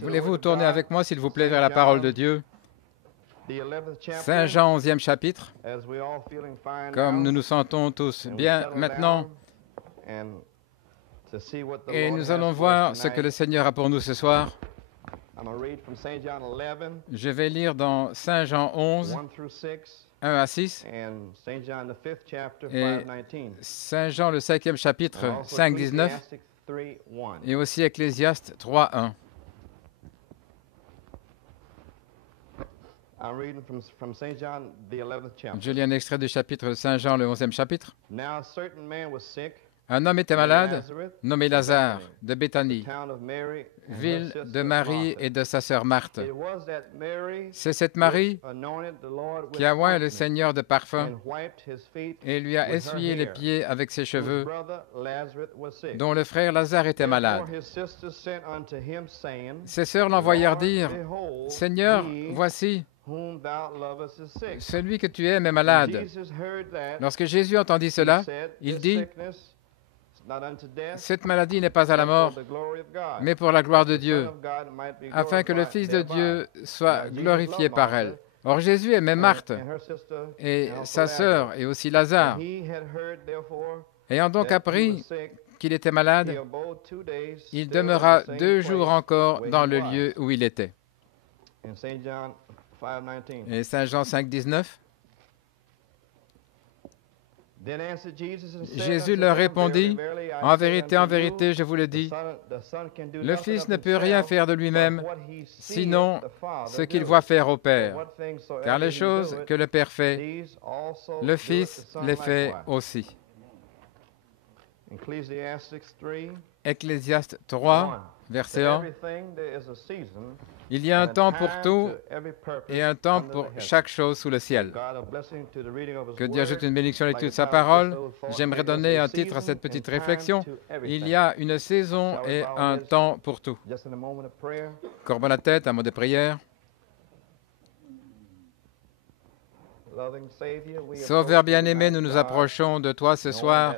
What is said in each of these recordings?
Voulez-vous tourner avec moi, s'il vous plaît, vers la parole de Dieu? Saint Jean, 11e chapitre. Comme nous nous sentons tous bien maintenant, et nous allons voir ce que le Seigneur a pour nous ce soir. Je vais lire dans Saint Jean 11, 1 à 6, et Saint Jean, le 5e chapitre, 5, 19, et aussi Ecclésiaste 3, 1. Je lis un extrait du chapitre de Saint Jean, le 11e chapitre. Un homme était malade, nommé Lazare, de Béthanie, ville de Marie et de sa sœur Marthe. C'est cette Marie qui a oint le Seigneur de parfum et lui a essuyé les pieds avec ses cheveux, dont le frère Lazare était malade. Ses sœurs l'envoyèrent dire, « Seigneur, voici, celui que tu aimes est malade. » Lorsque Jésus entendit cela, il dit, « Cette maladie n'est pas à la mort, mais pour la gloire de Dieu, afin que le Fils de Dieu soit glorifié par elle. » Or Jésus aimait Marthe et sa sœur et aussi Lazare. Ayant donc appris qu'il était malade, il demeura 2 jours encore dans le lieu où il était. Et Saint Jean 5, 19. Jésus leur répondit, « En vérité, je vous le dis, le Fils ne peut rien faire de lui-même, sinon ce qu'il voit faire au Père. Car les choses que le Père fait, le Fils les fait aussi. » Ecclésiaste 3, verset 1. Il y a un temps pour tout et un temps pour chaque chose sous le ciel. Que Dieu ajoute une bénédiction à l'étude de sa parole. J'aimerais donner un titre à cette petite réflexion. Il y a une saison et un temps pour tout. Courbons la tête, un mot de prière. Sauveur bien-aimé, nous nous approchons de toi ce soir,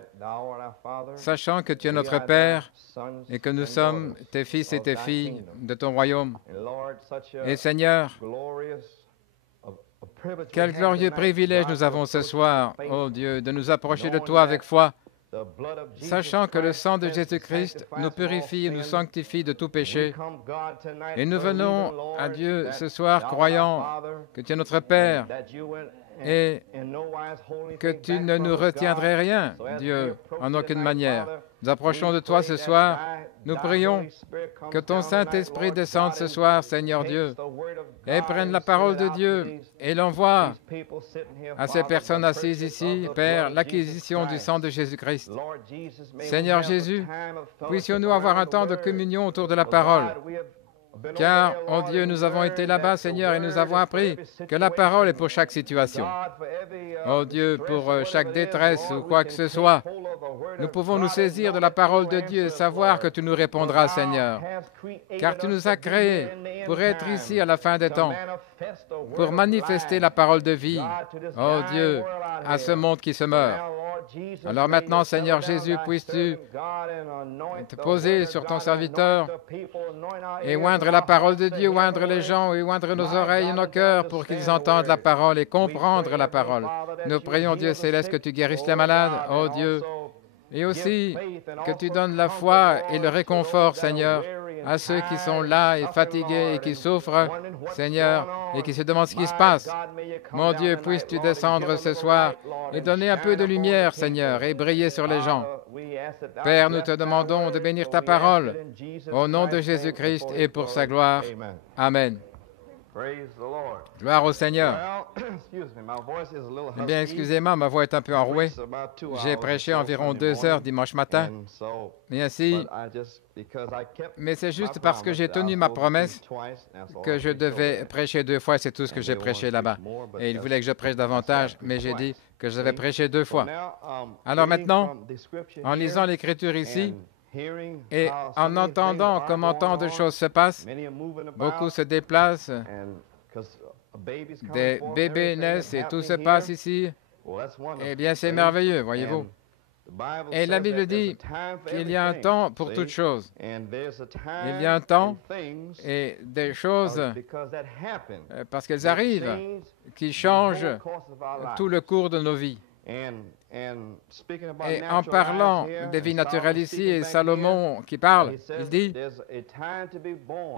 sachant que tu es notre Père et que nous sommes tes fils et tes filles de ton royaume. Et Seigneur, quel glorieux privilège nous avons ce soir, ô Dieu, de nous approcher de toi avec foi, sachant que le sang de Jésus-Christ nous purifie et nous sanctifie de tout péché. Et nous venons à Dieu ce soir croyant que tu es notre Père et que tu ne nous retiendrais rien, Dieu, en aucune manière. Nous approchons de toi ce soir. Nous prions que ton Saint-Esprit descende ce soir, Seigneur Dieu, et prenne la parole de Dieu et l'envoie à ces personnes assises ici, Père, l'acquisition du sang de Jésus-Christ. Seigneur Jésus, puissions-nous avoir un temps de communion autour de la parole. Car, oh Dieu, nous avons été là-bas, Seigneur, et nous avons appris que la parole est pour chaque situation. Oh Dieu, pour chaque détresse ou quoi que ce soit, nous pouvons nous saisir de la parole de Dieu et savoir que tu nous répondras, Seigneur. Car tu nous as créés pour être ici à la fin des temps, pour manifester la parole de vie, oh Dieu, à ce monde qui se meurt. Alors maintenant, Seigneur Jésus, puisses-tu te poser sur ton serviteur et oindre la parole de Dieu, oindre les gens et oindre nos oreilles et nos cœurs pour qu'ils entendent la parole et comprendre la parole. Nous prions, Dieu céleste, que tu guérisses les malades, oh Dieu, et aussi que tu donnes la foi et le réconfort, Seigneur, à ceux qui sont là et fatigués et qui souffrent, Seigneur, et qui se demandent ce qui se passe. Mon Dieu, puisses-tu descendre ce soir et donner un peu de lumière, Seigneur, et briller sur les gens. Père, nous te demandons de bénir ta parole, au nom de Jésus-Christ et pour sa gloire. Amen. Gloire au Seigneur. Eh bien, excusez-moi, ma voix est un peu enrouée. J'ai prêché environ 2 heures dimanche matin. Et ainsi, mais c'est juste parce que j'ai tenu ma promesse que je devais prêcher 2 fois. C'est tout ce que j'ai prêché là-bas. Et il voulait que je prêche davantage, mais j'ai dit que je devais prêcher 2 fois. Alors maintenant, en lisant l'Écriture ici, et en entendant comment tant de choses se passent, beaucoup se déplacent, des bébés naissent et tout se passe ici. Eh bien, c'est merveilleux, voyez-vous. Et la Bible dit qu'il y a un temps pour toutes choses. Il y a un temps et des choses, parce qu'elles arrivent, qui changent tout le cours de nos vies. Et en parlant des vies naturelles ici, et Salomon qui parle, il dit,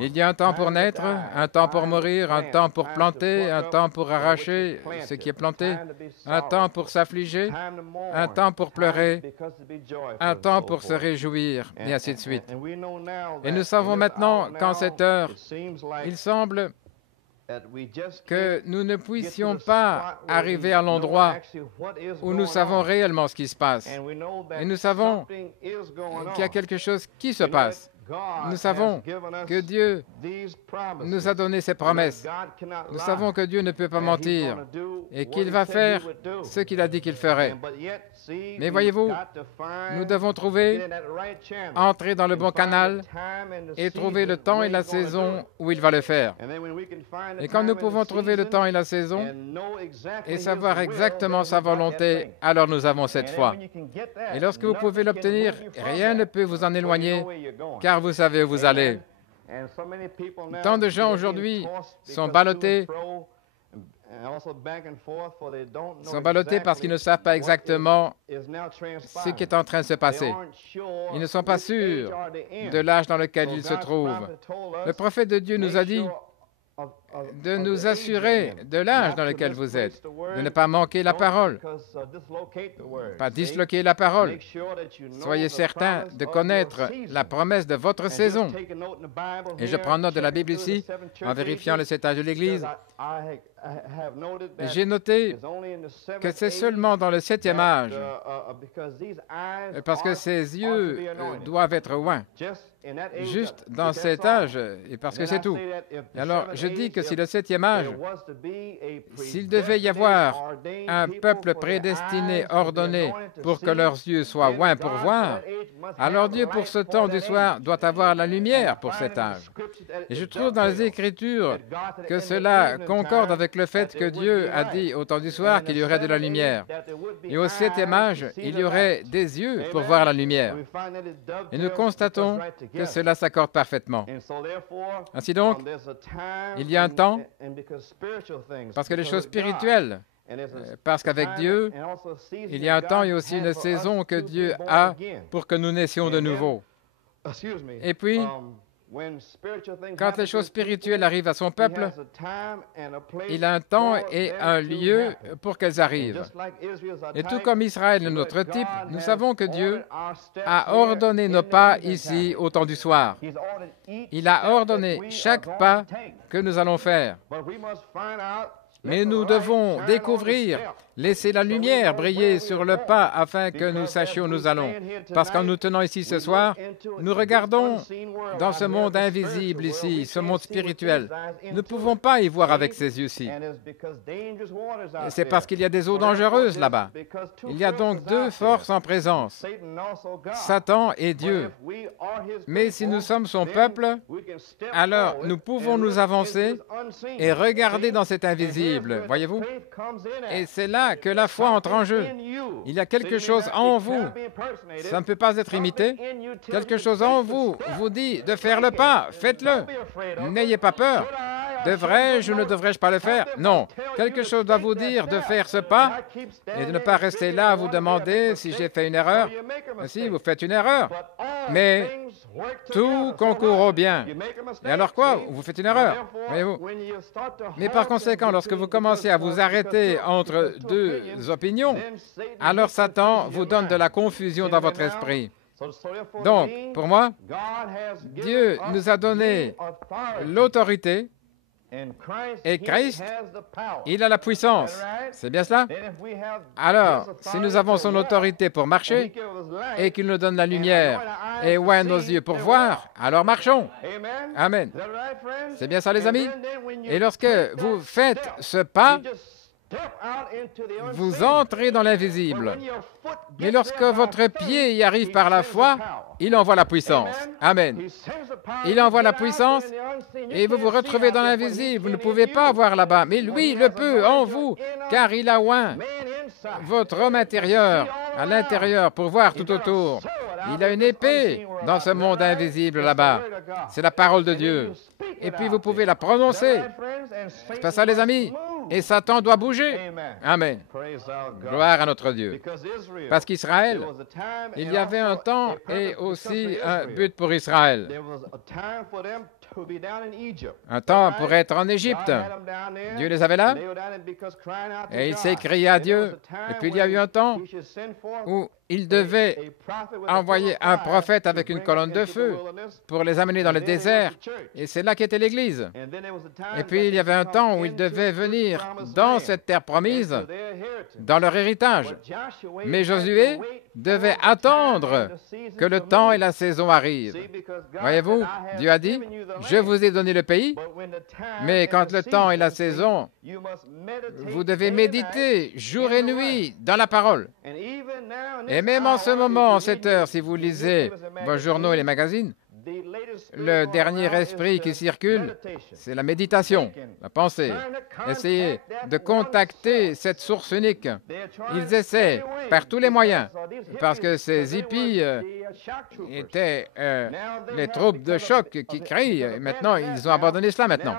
il y a un temps pour naître, un temps pour mourir, un temps pour planter, un temps pour arracher ce qui est planté, un temps pour s'affliger, un temps pour pleurer, un temps pour se réjouir, et ainsi de suite. Et nous savons maintenant qu'en cette heure, il semble que nous ne puissions pas arriver à l'endroit où nous savons réellement ce qui se passe. Et nous savons qu'il y a quelque chose qui se passe. Nous savons que Dieu nous a donné ses promesses. Nous savons que Dieu ne peut pas mentir et qu'il va faire ce qu'il a dit qu'il ferait. Mais voyez-vous, nous devons entrer dans le bon canal et trouver le temps et la saison où il va le faire. Et quand nous pouvons trouver le temps et la saison et savoir exactement sa volonté, alors nous avons cette foi. Et lorsque vous pouvez l'obtenir, rien ne peut vous en éloigner, car vous savez où vous allez. Tant de gens aujourd'hui sont ballottés parce qu'ils ne savent pas exactement ce qui est en train de se passer. Ils ne sont pas sûrs de l'âge dans lequel ils se trouvent. Le prophète de Dieu nous a dit de nous assurer de l'âge dans lequel vous êtes, de ne pas manquer la parole, pas disloquer la parole. Soyez certains de connaître la promesse de votre saison. Et je prends note de la Bible ici, en vérifiant le 7 âges de l'Église. J'ai noté que c'est seulement dans le 7e âge, parce que ses yeux doivent être loin. Juste dans cet âge, et parce que c'est tout. Et alors, je dis que si le 7e âge, s'il devait y avoir un peuple prédestiné, ordonné, pour que leurs yeux soient loin pour voir, alors Dieu, pour ce temps du soir, doit avoir la lumière pour cet âge. Et je trouve dans les Écritures que cela concorde avec le fait que Dieu a dit au temps du soir qu'il y aurait de la lumière. Et au 7e âge, il y aurait des yeux pour voir la lumière. Et nous constatons que cela s'accorde parfaitement. Ainsi donc, il y a un temps, parce que les choses spirituelles, parce qu'avec Dieu, il y a un temps et aussi une saison que Dieu a pour que nous naissions de nouveau. Et puis, quand les choses spirituelles arrivent à son peuple, il a un temps et un lieu pour qu'elles arrivent. Et tout comme Israël est notre type, nous savons que Dieu a ordonné nos pas ici au temps du soir. Il a ordonné chaque pas que nous allons faire. Mais nous devons découvrir, laisser la lumière briller sur le pas afin que nous sachions où nous allons. Parce qu'en nous tenant ici ce soir, nous regardons dans ce monde invisible ici, ce monde spirituel. Nous ne pouvons pas y voir avec ces yeux-ci. C'est parce qu'il y a des eaux dangereuses là-bas. Il y a donc deux forces en présence, Satan et Dieu. Mais si nous sommes son peuple, alors nous pouvons nous avancer et regarder dans cet invisible. Voyez-vous? Et c'est là que la foi entre en jeu. Il y a quelque chose en vous. Ça ne peut pas être imité. Quelque chose en vous vous dit de faire le pas. Faites-le. N'ayez pas peur. Devrais-je ou ne devrais-je pas le faire? Non. Quelque chose doit vous dire de faire ce pas et de ne pas rester là à vous demander si j'ai fait une erreur. Si, vous faites une erreur. Mais tout concourt au bien. Et alors quoi? Vous faites une erreur. Voyez-vous? Mais par conséquent, lorsque vous commencez à vous arrêter entre deux opinions, alors Satan vous donne de la confusion dans votre esprit. Donc, pour moi, Dieu nous a donné l'autorité et Christ, il a la puissance. C'est bien cela? Alors, si nous avons son autorité pour marcher et qu'il nous donne la lumière et ouvre nos yeux pour voir, alors marchons. Amen. C'est bien ça, les amis? Et lorsque vous faites ce pas, vous entrez dans l'invisible. Mais lorsque votre pied y arrive par la foi, il envoie la puissance. Amen. Il envoie la puissance et vous vous retrouvez dans l'invisible. Vous ne pouvez pas voir là-bas, mais lui le peut en vous, car il a oint votre homme intérieur. à l'intérieur pour voir tout autour. Il a une épée dans ce monde invisible là-bas. C'est la parole de Dieu. Et puis vous pouvez la prononcer. C'est pas ça, les amis? Et Satan doit bouger. Amen. Gloire à notre Dieu. Parce qu'Israël, il y avait un temps et aussi un but pour Israël. Un temps pour être en Égypte. Dieu les avait là. Et il s'est crié à Dieu. Et puis il y a eu un temps où il devait envoyer un prophète avec une colonne de feu pour les amener dans le désert. Et c'est là qu'était l'Église. Et puis il y avait un temps où ils devaient venir dans cette terre promise, dans leur héritage. Mais Josué devait attendre que le temps et la saison arrivent. Voyez-vous, Dieu a dit, je vous ai donné le pays, mais quand le temps et la saison, vous devez méditer jour et nuit dans la parole. Et même en ce moment, en cette heure, si vous lisez vos journaux et les magazines, le dernier esprit qui circule, c'est la méditation, la pensée. Essayez de contacter cette source unique. Ils essaient par tous les moyens, parce que ces hippies étaient les troupes de choc qui crient. Et maintenant, ils ont abandonné cela maintenant.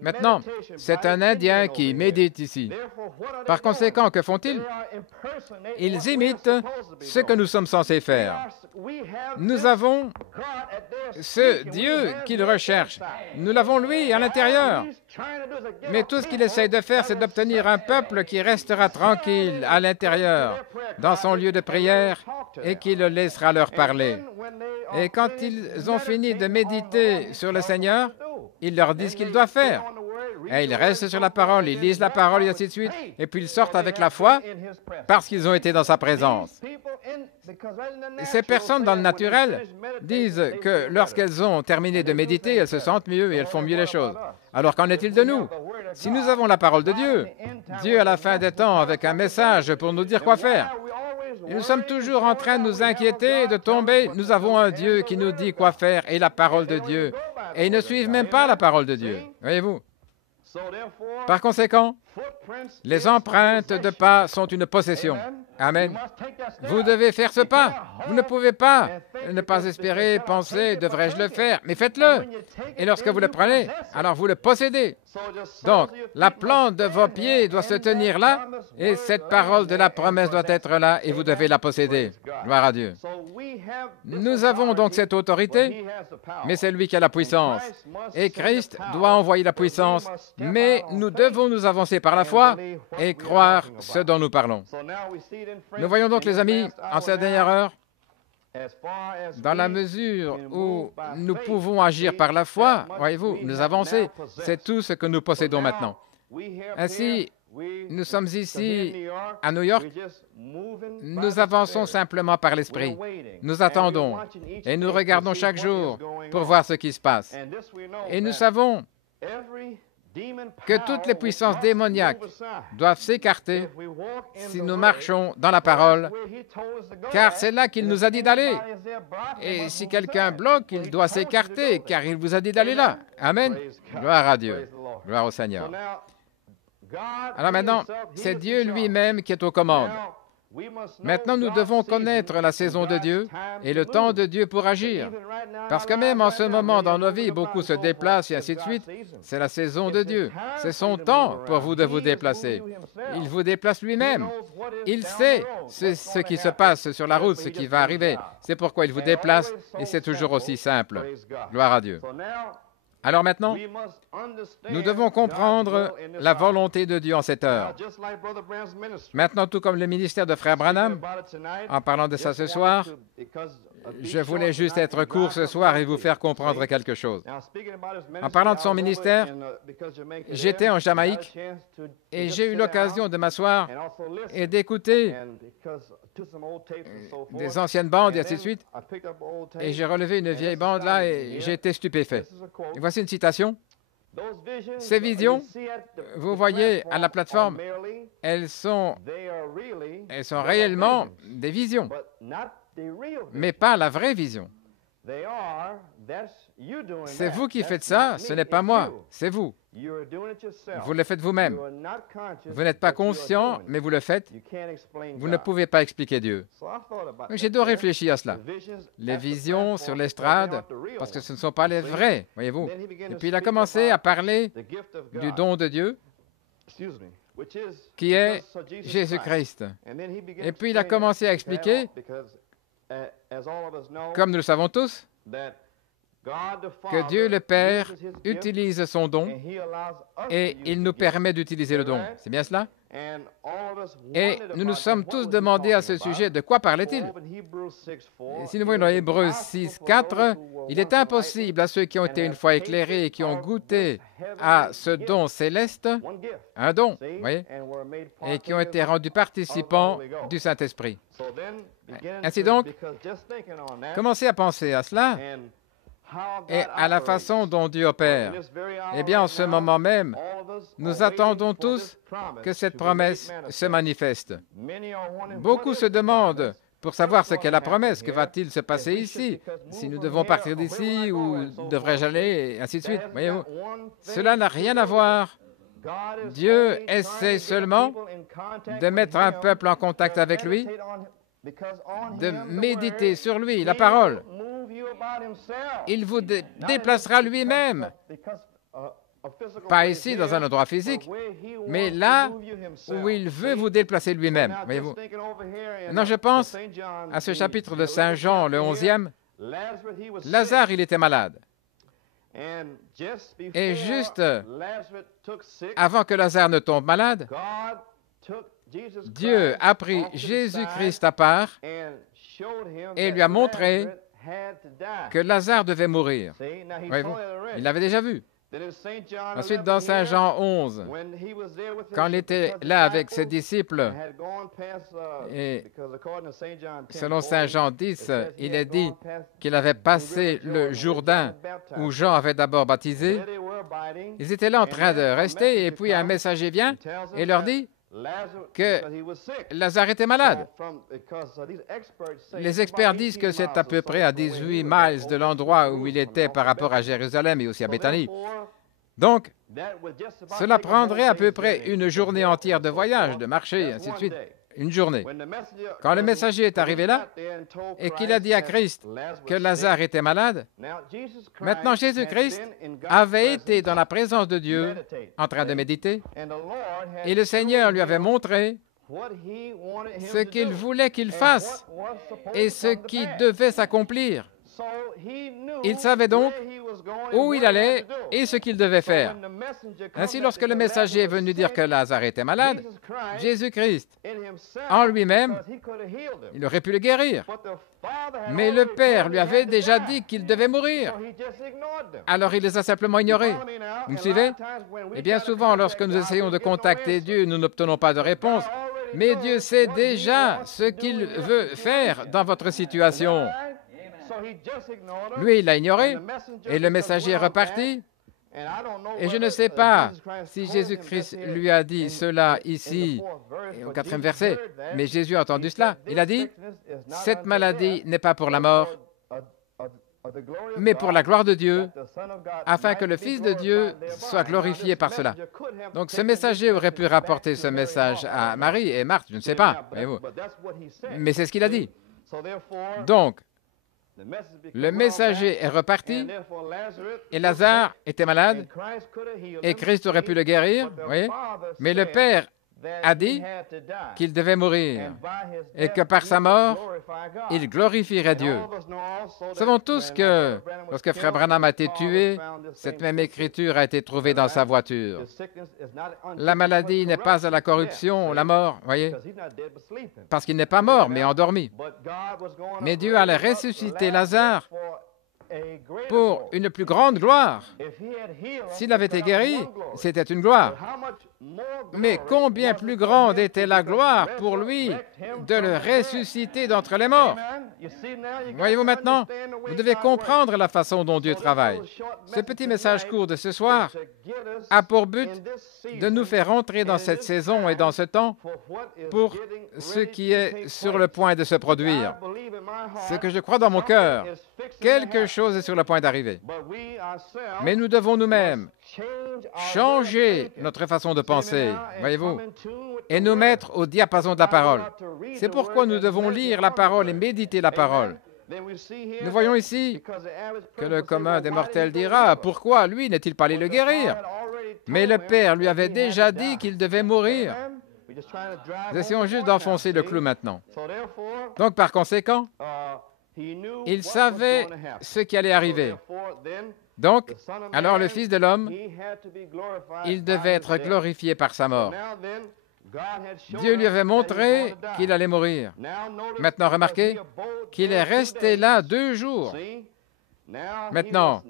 Maintenant, c'est un Indien qui médite ici. Par conséquent, que font-ils? Ils imitent ce que nous sommes censés faire. Nous avons ce Dieu qu'il recherche. Nous l'avons, lui, à l'intérieur. Mais tout ce qu'il essaye de faire, c'est d'obtenir un peuple qui restera tranquille à l'intérieur, dans son lieu de prière, et qui le laissera leur parler. Et quand ils ont fini de méditer sur le Seigneur, il leur dit ce qu'ils doivent faire. Et ils restent sur la parole, ils lisent la parole et ainsi de suite, et puis ils sortent avec la foi parce qu'ils ont été dans sa présence. Ces personnes dans le naturel disent que lorsqu'elles ont terminé de méditer, elles se sentent mieux et elles font mieux les choses. Alors qu'en est-il de nous? Si nous avons la parole de Dieu, Dieu à la fin des temps avec un message pour nous dire quoi faire, et nous sommes toujours en train de nous inquiéter, de tomber. Nous avons un Dieu qui nous dit quoi faire et la parole de Dieu. Et ils ne suivent même pas la parole de Dieu. Voyez-vous? Par conséquent, les empreintes de pas sont une possession. Amen. Vous devez faire ce pas. Vous ne pouvez pas ne pas espérer, penser, devrais-je le faire, mais faites-le. Et lorsque vous le prenez, alors vous le possédez. Donc, la plante de vos pieds doit se tenir là, et cette parole de la promesse doit être là, et vous devez la posséder. Gloire à Dieu. Nous avons donc cette autorité, mais c'est lui qui a la puissance. Et Christ doit envoyer la puissance, mais nous devons nous avancer par la foi et croire ce dont nous parlons. Nous voyons donc, les amis, en cette dernière heure, dans la mesure où nous pouvons agir par la foi, voyez-vous, nous avancer, c'est tout ce que nous possédons maintenant. Ainsi, nous sommes ici à New York, nous avançons simplement par l'Esprit. Nous attendons et nous regardons chaque jour pour voir ce qui se passe. Et nous savons que toutes les puissances démoniaques doivent s'écarter si nous marchons dans la parole, car c'est là qu'il nous a dit d'aller. Et si quelqu'un bloque, il doit s'écarter, car il vous a dit d'aller là. Amen. Gloire à Dieu. Gloire au Seigneur. Alors maintenant, c'est Dieu lui-même qui est aux commandes. Maintenant, nous devons connaître la saison de Dieu et le temps de Dieu pour agir. Parce que même en ce moment dans nos vies, beaucoup se déplacent et ainsi de suite. C'est la saison de Dieu. C'est son temps pour vous de vous déplacer. Il vous déplace lui-même. Il sait ce qui se passe sur la route, ce qui va arriver. C'est pourquoi il vous déplace et c'est toujours aussi simple. Gloire à Dieu. Alors maintenant, nous devons comprendre la volonté de Dieu en cette heure. Maintenant, tout comme le ministère de Frère Branham, en parlant de ça ce soir, je voulais juste être court ce soir et vous faire comprendre quelque chose. En parlant de son ministère, j'étais en Jamaïque et j'ai eu l'occasion de m'asseoir et d'écouter des anciennes bandes et ainsi de suite. Et j'ai relevé une vieille bande là et j'ai été stupéfait. Et voici une citation. Ces visions, vous voyez à la plateforme, elles sont réellement des visions, mais pas la vraie vision. C'est vous qui faites ça, ce n'est pas moi, c'est vous. Vous le faites vous-même. Vous n'êtes pas conscient, mais vous le faites. Vous ne pouvez pas expliquer Dieu. J'ai dû réfléchir à cela. Les visions sur l'estrade, parce que ce ne sont pas les vrais, voyez-vous. Et puis il a commencé à parler du don de Dieu, qui est Jésus-Christ. Et puis il a commencé à expliquer, comme nous le savons tous, que Dieu le Père utilise son don et il nous permet d'utiliser le don. C'est bien cela? Et nous nous sommes tous demandé à ce sujet, de quoi parlait-il? Et si nous voyons dans Hébreux 6, 4, il est impossible à ceux qui ont été une fois éclairés et qui ont goûté à ce don céleste, un don, vous voyez, et qui ont été rendus participants du Saint-Esprit. Ainsi donc, commencez à penser à cela et à la façon dont Dieu opère. Eh bien, en ce moment même, nous attendons tous que cette promesse se manifeste. Beaucoup se demandent pour savoir ce qu'est la promesse, que va-t-il se passer ici, si nous devons partir d'ici ou devrais-je aller, et ainsi de suite. Voyez-vous, cela n'a rien à voir. Dieu essaie seulement de mettre un peuple en contact avec lui, de méditer sur lui, la parole. Il vous déplacera lui-même, pas ici dans un endroit physique, mais là où il veut vous déplacer lui-même. Voyez-vous. Non, je pense à ce chapitre de Saint Jean, le 11e. Lazare, il était malade. Et juste avant que Lazare ne tombe malade, Dieu a pris Jésus-Christ à part et lui a montré que Lazare devait mourir. Voyez-vous, il l'avait déjà vu. Ensuite, dans Saint Jean 11, quand il était là avec ses disciples, et selon Saint Jean 10, il est dit qu'il avait passé le Jourdain où Jean avait d'abord baptisé. Ils étaient là en train de rester, et puis un messager vient et leur dit que Lazare était malade. Les experts disent que c'est à peu près à 18 miles de l'endroit où il était par rapport à Jérusalem et aussi à Béthanie. Donc, cela prendrait à peu près une journée entière de voyage, de marcher, ainsi de suite. Une journée. Quand le messager est arrivé là et qu'il a dit à Christ que Lazare était malade, maintenant Jésus-Christ avait été dans la présence de Dieu en train de méditer et le Seigneur lui avait montré ce qu'il voulait qu'il fasse et ce qui devait s'accomplir. Il savait donc où il allait et ce qu'il devait faire. Ainsi, lorsque le messager est venu dire que Lazare était malade, Jésus-Christ, en lui-même, il aurait pu le guérir. Mais le Père lui avait déjà dit qu'il devait mourir. Alors il les a simplement ignorés. Vous me suivez? Et bien souvent, lorsque nous essayons de contacter Dieu, nous n'obtenons pas de réponse. Mais Dieu sait déjà ce qu'il veut faire dans votre situation. Lui, il l'a ignoré, et le messager est reparti. Et je ne sais pas si Jésus-Christ lui a dit cela ici, au 4e verset, mais Jésus a entendu cela. Il a dit, « Cette maladie n'est pas pour la mort, mais pour la gloire de Dieu, afin que le Fils de Dieu soit glorifié par cela. » Donc ce messager aurait pu rapporter ce message à Marie et Marthe, je ne sais pas, voyez-vous. Mais c'est ce qu'il a dit. Donc, le messager est reparti et Lazare était malade et Christ aurait pu le guérir, vous voyez? Mais le Père a dit qu'il devait mourir et que par sa mort, il glorifierait Dieu. Nous savons tous que lorsque Frère Branham a été tué, cette même écriture a été trouvée dans sa voiture. La maladie n'est pas à la corruption, la mort, voyez, parce qu'il n'est pas mort, mais endormi. Mais Dieu allait ressusciter Lazare pour une plus grande gloire. S'il avait été guéri, c'était une gloire. Mais combien plus grande était la gloire pour lui de le ressusciter d'entre les morts? Voyez-vous maintenant, vous devez comprendre la façon dont Dieu travaille. Ce petit message court de ce soir a pour but de nous faire entrer dans cette saison et dans ce temps pour ce qui est sur le point de se produire. Ce que je crois dans mon cœur, quelque chose est sur le point d'arriver. Mais nous devons nous-mêmes changer notre façon de penser, voyez-vous, et nous mettre au diapason de la parole. C'est pourquoi nous devons lire la parole et méditer la parole. Nous voyons ici que le commun des mortels dira, pourquoi lui n'est-il pas allé le guérir? Mais le Père lui avait déjà dit qu'il devait mourir. Nous essayons juste d'enfoncer le clou maintenant. Donc, par conséquent, il savait ce qui allait arriver. Donc, alors le Fils de l'homme, il devait être glorifié par sa mort. Dieu lui avait montré qu'il allait mourir. Maintenant, remarquez qu'il est resté là 2 jours. Maintenant,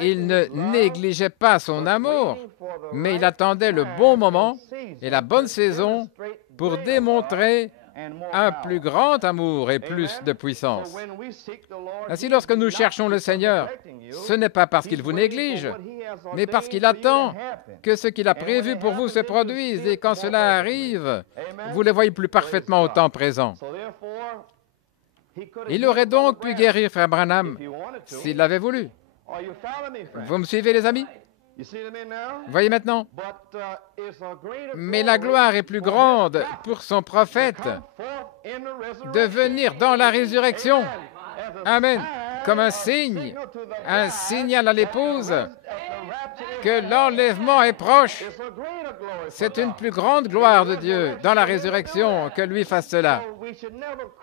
il ne négligeait pas son amour, mais il attendait le bon moment et la bonne saison pour démontrer un plus grand amour et plus de puissance. Ainsi, lorsque nous cherchons le Seigneur, ce n'est pas parce qu'il vous néglige, mais parce qu'il attend que ce qu'il a prévu pour vous se produise. Et quand cela arrive, vous le voyez plus parfaitement au temps présent. Il aurait donc pu guérir Frère Branham s'il l'avait voulu. Vous me suivez, les amis? Voyez maintenant. Mais la gloire est plus grande pour son prophète de venir dans la résurrection. Amen. Comme un signe, un signal à l'épouse que l'enlèvement est proche. C'est une plus grande gloire de Dieu dans la résurrection que lui fasse cela.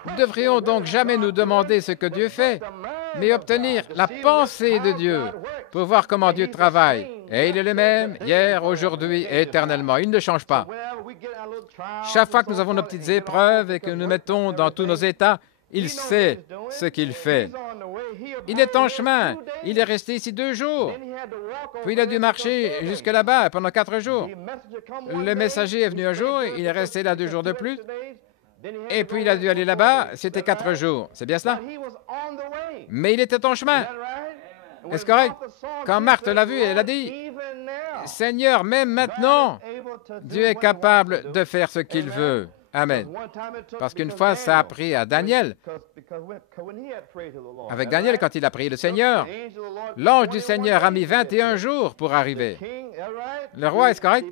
Nous ne devrions donc jamais nous demander ce que Dieu fait, mais obtenir la pensée de Dieu pour voir comment Dieu travaille. Et il est le même hier, aujourd'hui et éternellement. Il ne change pas. Chaque fois que nous avons nos petites épreuves et que nous mettons dans tous nos états, il sait ce qu'il fait. Il est en chemin. Il est resté ici 2 jours. Puis il a dû marcher jusque là-bas pendant 4 jours. Le messager est venu un jour, il est resté là 2 jours de plus. Et puis il a dû aller là-bas, c'était 4 jours. C'est bien cela? Mais il était en chemin. Est-ce correct? Quand Marthe l'a vu, elle a dit, « Seigneur, même maintenant, Dieu est capable de faire ce qu'il veut. » Amen. Parce qu'une fois, ça a pris à Daniel. Avec Daniel, quand il a prié le Seigneur, l'ange du Seigneur a mis 21 jours pour arriver. Le roi, est-ce correct?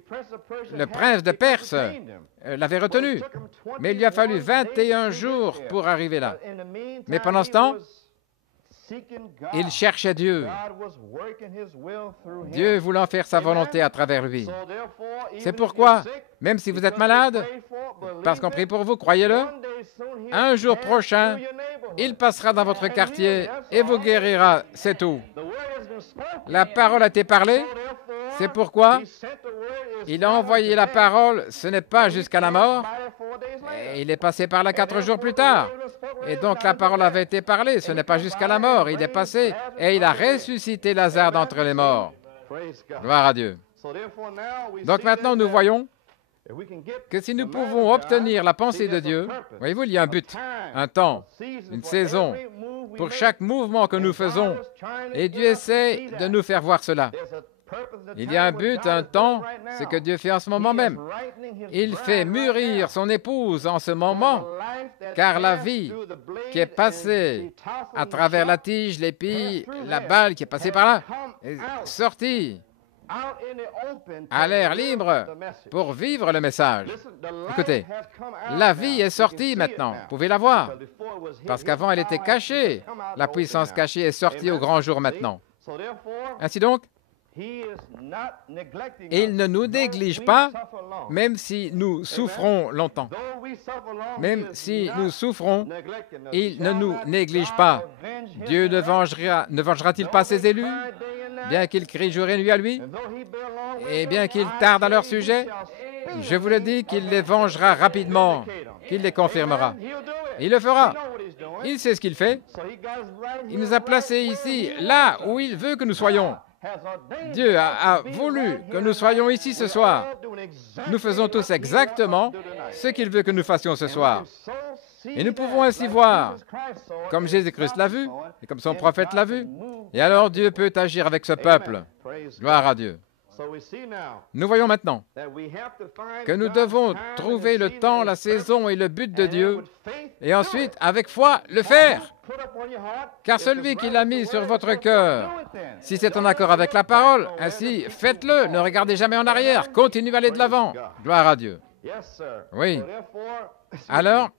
Le prince de Perse l'avait retenu. Mais il lui a fallu 21 jours pour arriver là. Mais pendant ce temps, il cherchait Dieu. Dieu voulant faire sa volonté à travers lui. C'est pourquoi, même si vous êtes malade, parce qu'on prie pour vous, croyez-le, un jour prochain, il passera dans votre quartier et vous guérira, c'est tout. La parole a été parlée, c'est pourquoi il a envoyé la parole, ce n'est pas jusqu'à la mort, et il est passé par là 4 jours plus tard. Et donc la parole avait été parlée, ce n'est pas jusqu'à la mort, il est passé et il a ressuscité Lazare d'entre les morts. Gloire à Dieu. Donc maintenant nous voyons que si nous pouvons obtenir la pensée de Dieu, voyez-vous, il y a un but, un temps, une saison pour chaque mouvement que nous faisons, et Dieu essaie de nous faire voir cela. Il y a un but, un temps, ce que Dieu fait en ce moment même. Il fait mûrir son épouse en ce moment, car la vie qui est passée à travers la tige, l'épi, la balle qui est passée par là, est sortie à l'air libre pour vivre le message. Écoutez, la vie est sortie maintenant, vous pouvez la voir, parce qu'avant elle était cachée. La puissance cachée est sortie au grand jour maintenant. Ainsi donc, il ne nous néglige pas, même si nous souffrons longtemps. Même si nous souffrons, il ne nous néglige pas. Dieu ne vengera-t-il pas ses élus, bien qu'ils crient jour et nuit à lui, et bien qu'ils tardent à leur sujet? Je vous le dis qu'il les vengera rapidement, qu'il les confirmera. Il le fera. Il sait ce qu'il fait. Il nous a placés ici, là où il veut que nous soyons. Dieu a voulu que nous soyons ici ce soir. Nous faisons tous exactement ce qu'il veut que nous fassions ce soir. Et nous pouvons ainsi voir, comme Jésus-Christ l'a vu, et comme son prophète l'a vu. Et alors Dieu peut agir avec ce peuple. Gloire à Dieu. Nous voyons maintenant que nous devons trouver le temps, la saison et le but de Dieu, et ensuite, avec foi, le faire. Car celui qui l'a mis sur votre cœur, si c'est en accord avec la parole, ainsi, faites-le, ne regardez jamais en arrière, continuez à aller de l'avant. Gloire à Dieu. Oui. Alors,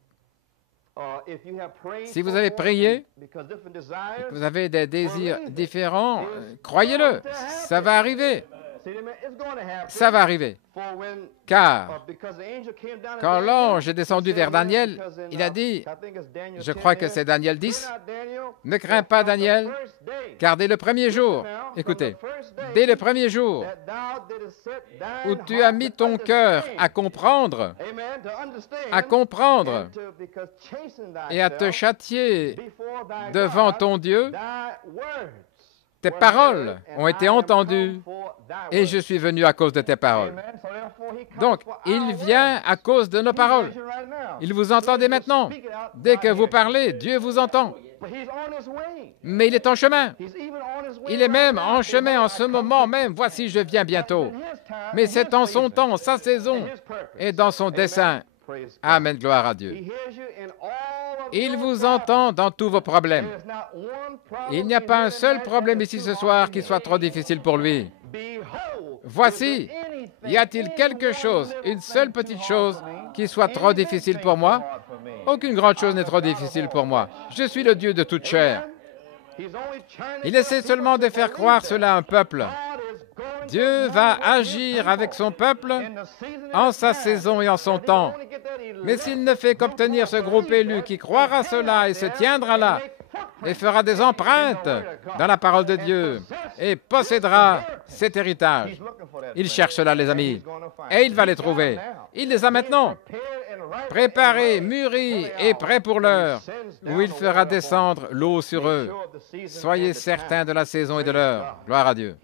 si vous avez prié, et que vous avez des désirs différents, croyez-le, ça va arriver. Ça va arriver. Car quand l'ange est descendu vers Daniel, il a dit, je crois que c'est Daniel 10, « Ne crains pas, Daniel, car dès le premier jour, écoutez, dès le premier jour où tu as mis ton cœur à comprendre et à te châtier devant ton Dieu, tes paroles ont été entendues et je suis venu à cause de tes paroles. » Donc, il vient à cause de nos paroles. Il vous entendez maintenant. Dès que vous parlez, Dieu vous entend. Mais il est en chemin. Il est même en chemin en ce moment même. Voici, je viens bientôt. Mais c'est en son temps, sa saison et dans son dessein. Amen, gloire à Dieu. Il vous entend dans tous vos problèmes. Il n'y a pas un seul problème ici ce soir qui soit trop difficile pour lui. Voici, y a-t-il quelque chose, une seule petite chose qui soit trop difficile pour moi? Aucune grande chose n'est trop difficile pour moi. Je suis le Dieu de toute chair. Il essaie seulement de faire croire cela à un peuple. Dieu va agir avec son peuple en sa saison et en son temps. Mais s'il ne fait qu'obtenir ce groupe élu qui croira cela et se tiendra là, et fera des empreintes dans la parole de Dieu, et possédera cet héritage. Il cherche cela, les amis, et il va les trouver. Il les a maintenant, préparés, mûris et prêts pour l'heure, où il fera descendre l'eau sur eux. Soyez certains de la saison et de l'heure. Gloire à Dieu.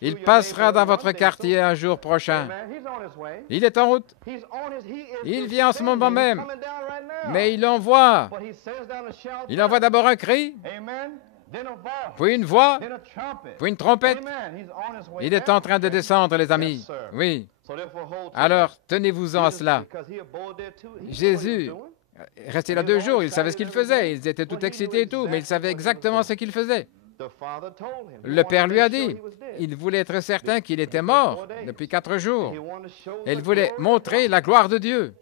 Il passera dans votre quartier un jour prochain. Il est en route. Il vient en ce moment même. Mais il envoie d'abord un cri, puis une voix, puis une trompette. Il est en train de descendre, les amis. Oui. Alors, tenez-vous-en à cela. Jésus restait là 2 jours, il savait ce qu'il faisait. Ils étaient tout excités et tout, mais il savait exactement ce qu'il faisait. Le Père lui a dit, il voulait être certain qu'il était mort depuis 4 jours. Et il voulait montrer la gloire de Dieu.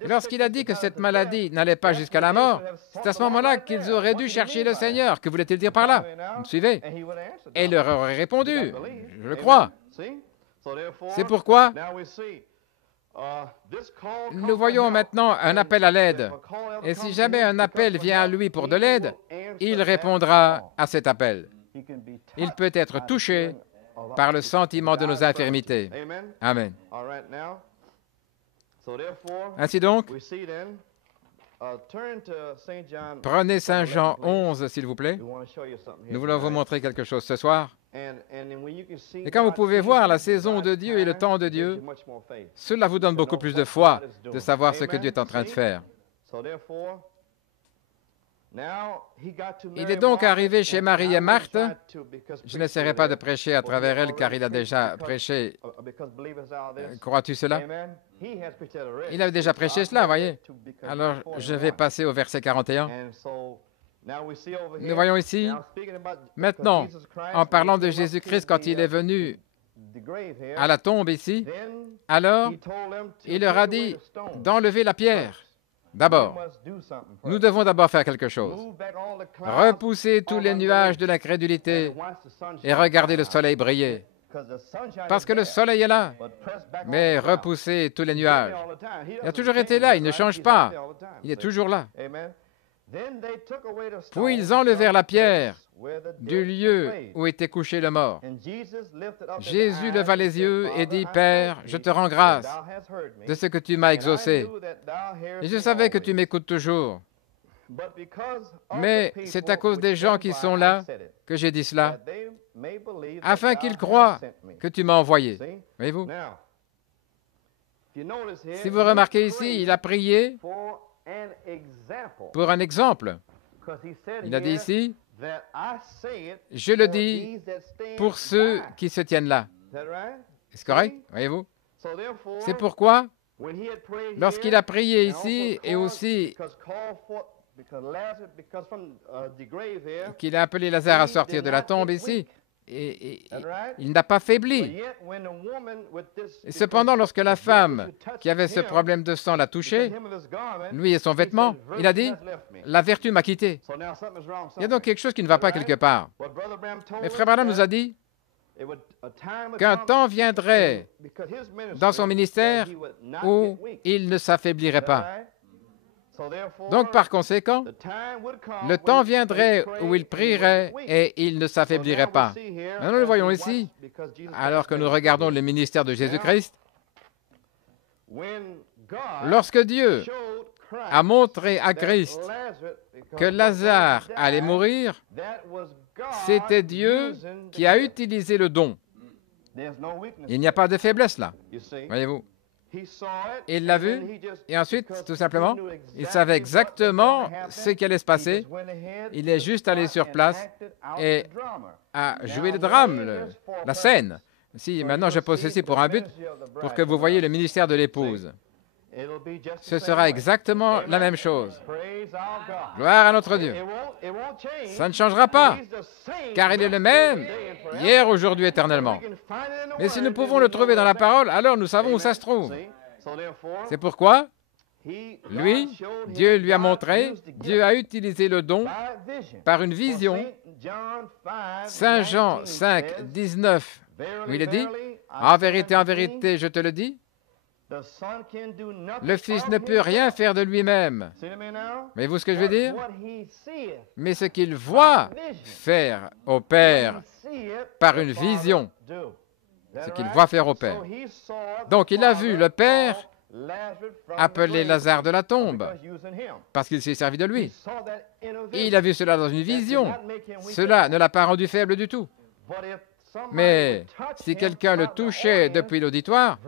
Et lorsqu'il a dit que cette maladie n'allait pas jusqu'à la mort, c'est à ce moment-là qu'ils auraient dû chercher le Seigneur. Que voulait-il dire par là? Vous me suivez? Et il leur aurait répondu, je le crois. C'est pourquoi nous voyons maintenant un appel à l'aide. Et si jamais un appel vient à lui pour de l'aide, il répondra à cet appel. Il peut être touché par le sentiment de nos infirmités. Amen. Ainsi donc, prenez Saint Jean 11, s'il vous plaît. Nous voulons vous montrer quelque chose ce soir. Et quand vous pouvez voir la saison de Dieu et le temps de Dieu, cela vous donne beaucoup plus de foi de savoir ce que Dieu est en train de faire. Il est donc arrivé chez Marie et Marthe. Je n'essaierai pas de prêcher à travers elle, car il a déjà prêché. Crois-tu cela? Il avait déjà prêché cela, voyez. Alors, je vais passer au verset 41. Nous voyons ici, maintenant, en parlant de Jésus-Christ quand il est venu à la tombe ici, alors, il leur a dit d'enlever la pierre. D'abord, nous devons d'abord faire quelque chose. Repousser tous les nuages de l'incrédulité et regarder le soleil briller. Parce que le soleil est là, mais repousser tous les nuages. Il a toujours été là, il ne change pas. Il est toujours là. Puis ils enlevèrent la pierre du lieu où était couché le mort. Jésus leva les yeux et dit, « Père, je te rends grâce de ce que tu m'as exaucé. Et je savais que tu m'écoutes toujours. Mais c'est à cause des gens qui sont là que j'ai dit cela, afin qu'ils croient que tu m'as envoyé. » Voyez-vous? Si vous remarquez ici, il a prié pour un exemple. Il a dit ici, je le dis pour ceux qui se tiennent là. Est-ce correct? Voyez-vous? C'est pourquoi, lorsqu'il a prié ici et aussi qu'il a appelé Lazare à sortir de la tombe ici, et il n'a pas faibli. Et cependant, lorsque la femme qui avait ce problème de sang l'a touché, lui et son vêtement, il a dit, la vertu m'a quitté. Il y a donc quelque chose qui ne va pas quelque part. Mais Frère Branham nous a dit qu'un temps viendrait dans son ministère où il ne s'affaiblirait pas. Donc, par conséquent, le temps viendrait où il prierait et il ne s'affaiblirait pas. Maintenant, nous le voyons ici, alors que nous regardons le ministère de Jésus-Christ. Lorsque Dieu a montré à Christ que Lazare allait mourir, c'était Dieu qui a utilisé le don. Il n'y a pas de faiblesse là, voyez-vous. Il l'a vu, et ensuite, tout simplement, il savait exactement ce qui allait se passer. Il est juste allé sur place et a joué le drame, la scène. Si maintenant je pose ceci pour un but, pour que vous voyez le ministère de l'épouse, ce sera exactement la même chose. Gloire à notre Dieu. Ça ne changera pas, car il est le même, hier, aujourd'hui, éternellement. Mais si nous pouvons le trouver dans la parole, alors nous savons où ça se trouve. C'est pourquoi, lui, Dieu lui a montré, Dieu a utilisé le don par une vision. Saint Jean 5, 19, où il est dit, en vérité, je te le dis, le Fils ne peut rien faire de lui-même. Voyez-vous ce que je veux dire? Mais ce qu'il voit faire au Père par une vision, ce qu'il voit faire au Père. Donc, il a vu le Père appeler Lazare de la tombe, parce qu'il s'est servi de lui. Et il a vu cela dans une vision. Cela ne l'a pas rendu faible du tout. Mais si quelqu'un le touchait depuis l'auditoire,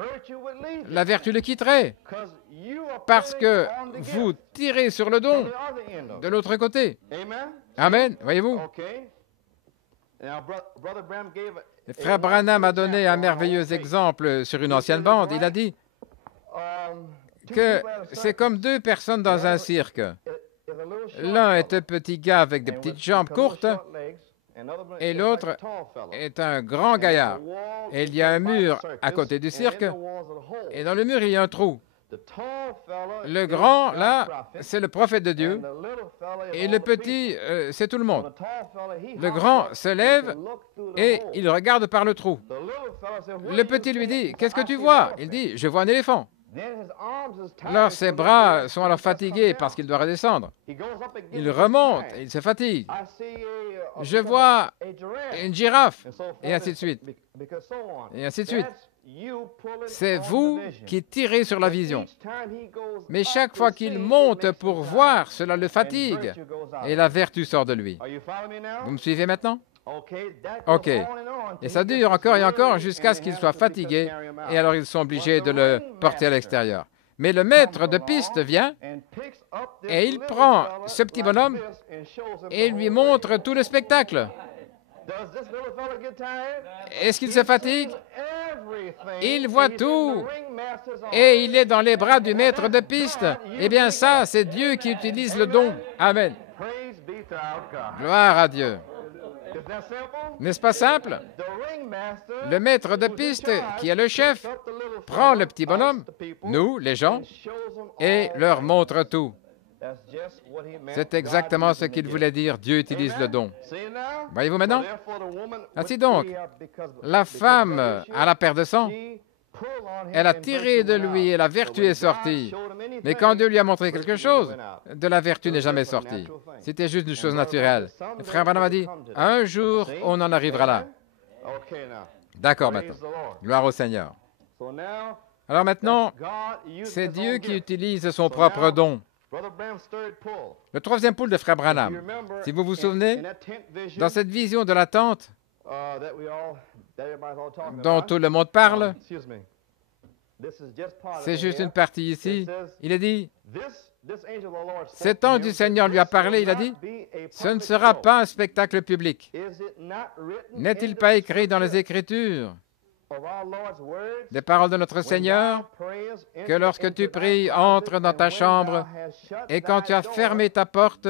la vertu le quitterait, parce que vous tirez sur le don de l'autre côté. Amen, voyez-vous. Frère Branham a donné un merveilleux exemple sur une ancienne bande. Il a dit que c'est comme deux personnes dans un cirque. L'un est un petit gars avec des petites jambes courtes, et l'autre est un grand gaillard. Et il y a un mur à côté du cirque, et dans le mur, il y a un trou. Le grand, là, c'est le prophète de Dieu, et le petit, c'est tout le monde. Le grand se lève et il regarde par le trou. Le petit lui dit, « Qu'est-ce que tu vois ?» Il dit, « Je vois un éléphant. » Alors ses bras sont alors fatigués parce qu'il doit redescendre. Il remonte et il se fatigue. Je vois une girafe, et ainsi de suite. Et ainsi de suite. C'est vous qui tirez sur la vision. Mais chaque fois qu'il monte pour voir, cela le fatigue, et la vertu sort de lui. Vous me suivez maintenant? OK. Et ça dure encore et encore jusqu'à ce qu'il soit fatigué, et alors ils sont obligés de le porter à l'extérieur. Mais le maître de piste vient, et il prend ce petit bonhomme, et lui montre tout le spectacle. Est-ce qu'il se fatigue? Il voit tout, et il est dans les bras du maître de piste. Eh bien ça, c'est Dieu qui utilise le don. Amen. Gloire à Dieu. N'est-ce pas simple? Le maître de piste, qui est le chef, prend le petit bonhomme, nous, les gens, et leur montre tout. C'est exactement ce qu'il voulait dire. Dieu utilise le don. Voyez-vous maintenant? Ainsi donc, la femme à la paire de sang, elle a tiré de lui et la vertu est sortie. Mais quand Dieu lui a montré quelque chose, de la vertu n'est jamais sortie. C'était juste une chose naturelle. Le frère Branham a dit, un jour, on en arrivera là. D'accord maintenant. Gloire au Seigneur. Alors maintenant, c'est Dieu qui utilise son propre don. Le troisième poule de frère Branham. Si vous vous souvenez, dans cette vision de la tente dont tout le monde parle, C'est juste une partie ici. Il a dit, cet ange du Seigneur lui a parlé, il a dit, ce ne sera pas un spectacle public. N'est-il pas écrit dans les Écritures des paroles de notre Seigneur que lorsque tu pries, entre dans ta chambre et quand tu as fermé ta porte,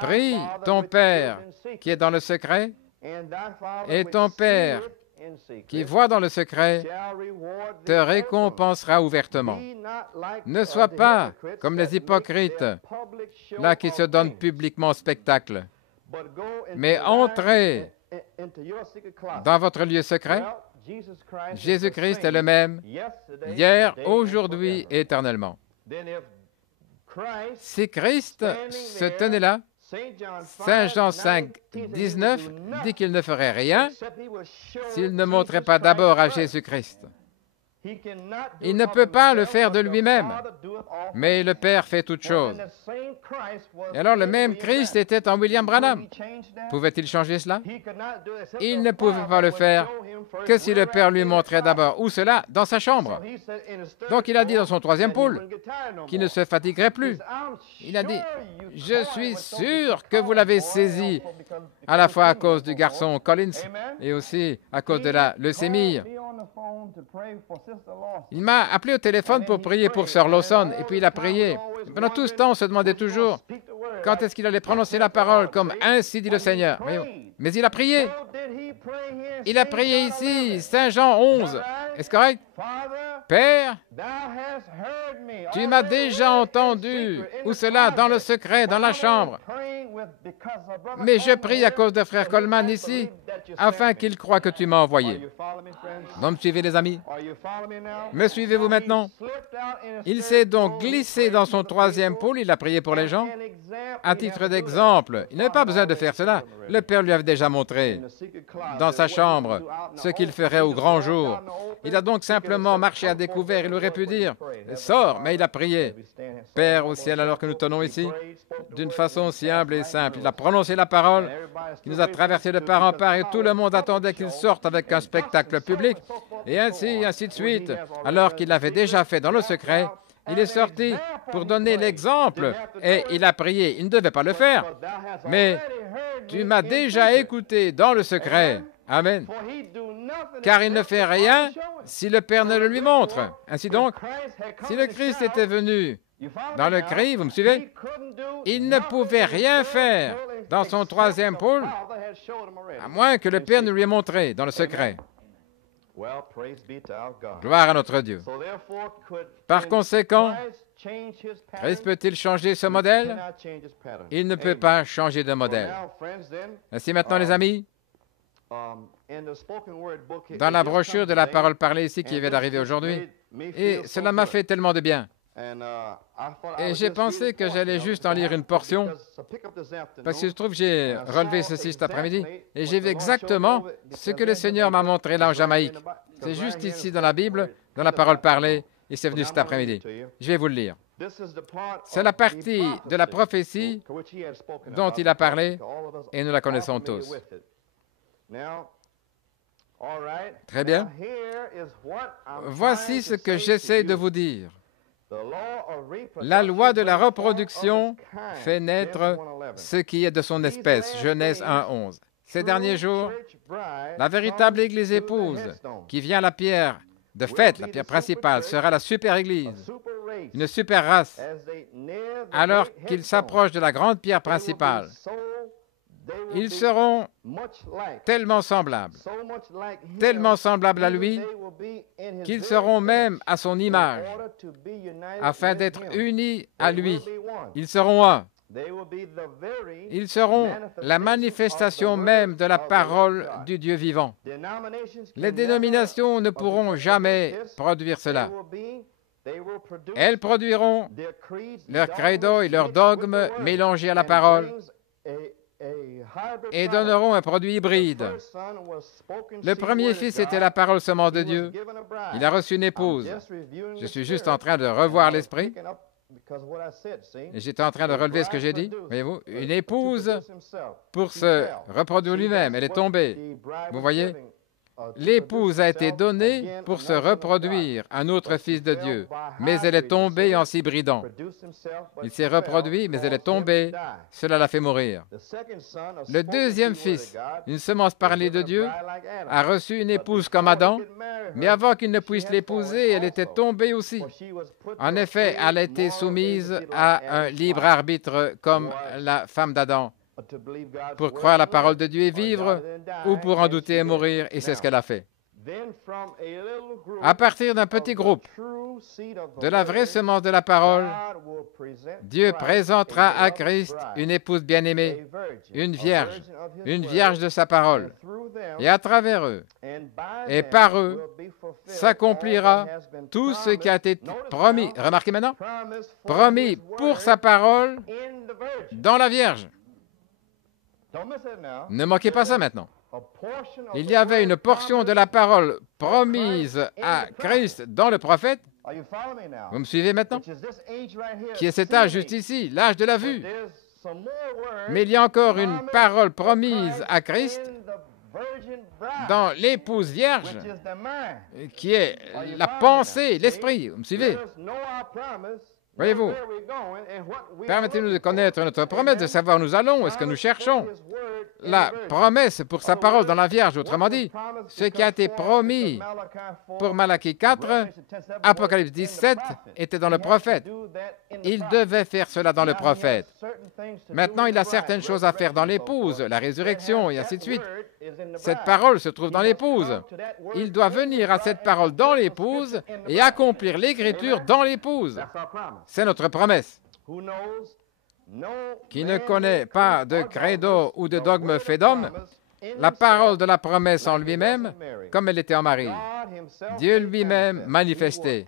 prie ton Père qui est dans le secret et ton Père qui voit dans le secret te récompensera ouvertement. Ne sois pas comme les hypocrites, là qui se donnent publiquement au spectacle, mais entrez dans votre lieu secret. Jésus-Christ est le même, hier, aujourd'hui et éternellement. Si Christ se tenait là, Saint Jean 5, 19 dit qu'il ne ferait rien s'il ne montrait pas d'abord à Jésus-Christ. Il ne peut pas le faire de lui-même, mais le Père fait toutes choses. Et alors le même Christ était en William Branham. Pouvait-il changer cela? Il ne pouvait pas le faire que si le Père lui montrait d'abord. Où cela? Dans sa chambre. Donc il a dit dans son troisième pôle qu'il ne se fatiguerait plus. Il a dit, je suis sûr que vous l'avez saisi, à la fois à cause du garçon Collins et aussi à cause de la leucémie. Il m'a appelé au téléphone pour prier pour Sœur Lawson, et puis il a prié. Pendant tout ce temps, on se demandait toujours quand est-ce qu'il allait prononcer la parole, comme « Ainsi dit le Seigneur ». Mais il a prié. Il a prié ici, Saint Jean 11. Est-ce correct? Père, tu m'as déjà entendu. Où cela? Dans le secret, dans la chambre. Mais je prie à cause de frère Coleman ici, afin qu'il croie que tu m'as envoyé. Donc, me suivez les amis? Me suivez-vous maintenant? Il s'est donc glissé dans son troisième pôle, il a prié pour les gens. À titre d'exemple, il n'avait pas besoin de faire cela. Le Père lui avait déjà montré dans sa chambre ce qu'il ferait au grand jour. Il a donc simplement marché à découvert. Il aurait pu dire « Sors », mais il a prié. Père au ciel, alors que nous tenons ici, d'une façon si humble et simple. Il a prononcé la parole qui nous a traversé de part en part et tout le monde attendait qu'il sorte avec un spectacle public. Et ainsi de suite. Alors qu'il l'avait déjà fait dans le secret, il est sorti pour donner l'exemple et il a prié. Il ne devait pas le faire. Mais tu m'as déjà écouté dans le secret. Amen. Car il ne fait rien si le Père ne le lui montre. Ainsi donc, si le Christ était venu dans le cri, vous me suivez? Il ne pouvait rien faire dans son troisième pôle, à moins que le Père ne lui ait montré dans le secret. Gloire à notre Dieu. Par conséquent, Christ peut-il changer ce modèle? Il ne peut pas changer de modèle. Ainsi maintenant, les amis, dans la brochure de la parole parlée ici qui vient d'arriver aujourd'hui, et cela m'a fait tellement de bien. Et j'ai pensé que j'allais juste en lire une portion, parce que je trouve que j'ai relevé ceci cet après-midi, et j'ai vu exactement ce que le Seigneur m'a montré là en Jamaïque. C'est juste ici dans la Bible, dans la parole parlée, et c'est venu cet après-midi. Je vais vous le lire. C'est la partie de la prophétie dont il a parlé, et nous la connaissons tous. Très bien. Voici ce que j'essaie de vous dire. La loi de la reproduction fait naître ce qui est de son espèce. Genèse 1:11. Ces derniers jours, la véritable Église épouse, qui vient à la pierre de fête, la pierre principale, sera la super Église, une super race. Alors qu'ils s'approchent de la grande pierre principale, ils seront tellement semblables à lui, qu'ils seront même à son image, afin d'être unis à lui. Ils seront un. Ils seront la manifestation même de la parole du Dieu vivant. Les dénominations ne pourront jamais produire cela. Elles produiront leur credo et leur dogme mélangés à la parole et donneront un produit hybride. Le premier fils était la parole seulement de Dieu. Il a reçu une épouse. Je suis juste en train de revoir l'esprit. Et j'étais en train de relever ce que j'ai dit. Voyez-vous, une épouse pour se reproduire lui-même. Elle est tombée. Vous voyez? l'épouse a été donnée pour se reproduire, un autre fils de Dieu, mais elle est tombée en s'hybridant. Il s'est reproduit, mais elle est tombée. Cela l'a fait mourir. Le deuxième fils, une semence parlée de Dieu, a reçu une épouse comme Adam, mais avant qu'il ne puisse l'épouser, elle était tombée aussi. En effet, elle a été soumise à un libre arbitre comme la femme d'Adam, pour croire la parole de Dieu et vivre, ou pour en douter et mourir, et c'est ce qu'elle a fait. À partir d'un petit groupe, de la vraie semence de la parole, Dieu présentera à Christ une épouse bien-aimée, une vierge de sa parole. Et à travers eux, et par eux, s'accomplira tout ce qui a été promis. Remarquez maintenant, promis pour sa parole dans la Vierge. Ne manquez pas ça maintenant. Il y avait une portion de la parole promise à Christ dans le prophète. Vous me suivez maintenant? Qui est cet âge juste ici, l'âge de la vue. Mais il y a encore une parole promise à Christ dans l'épouse vierge, qui est la pensée, l'esprit. Vous me suivez? Voyez-vous, permettez-nous de connaître notre promesse, de savoir où nous allons, où est-ce que nous cherchons. La promesse pour sa parole dans la Vierge, autrement dit, ce qui a été promis pour Malachie 4, Apocalypse 17, était dans le prophète. Il devait faire cela dans le prophète. Maintenant, il a certaines choses à faire dans l'épouse, la résurrection et ainsi de suite. Cette parole se trouve dans l'épouse. Il doit venir à cette parole dans l'épouse et accomplir l'écriture dans l'épouse. C'est notre promesse. Qui ne connaît pas de credo ou de dogme fait d'homme, la parole de la promesse en lui-même, comme elle était en Marie. Dieu lui-même manifesté.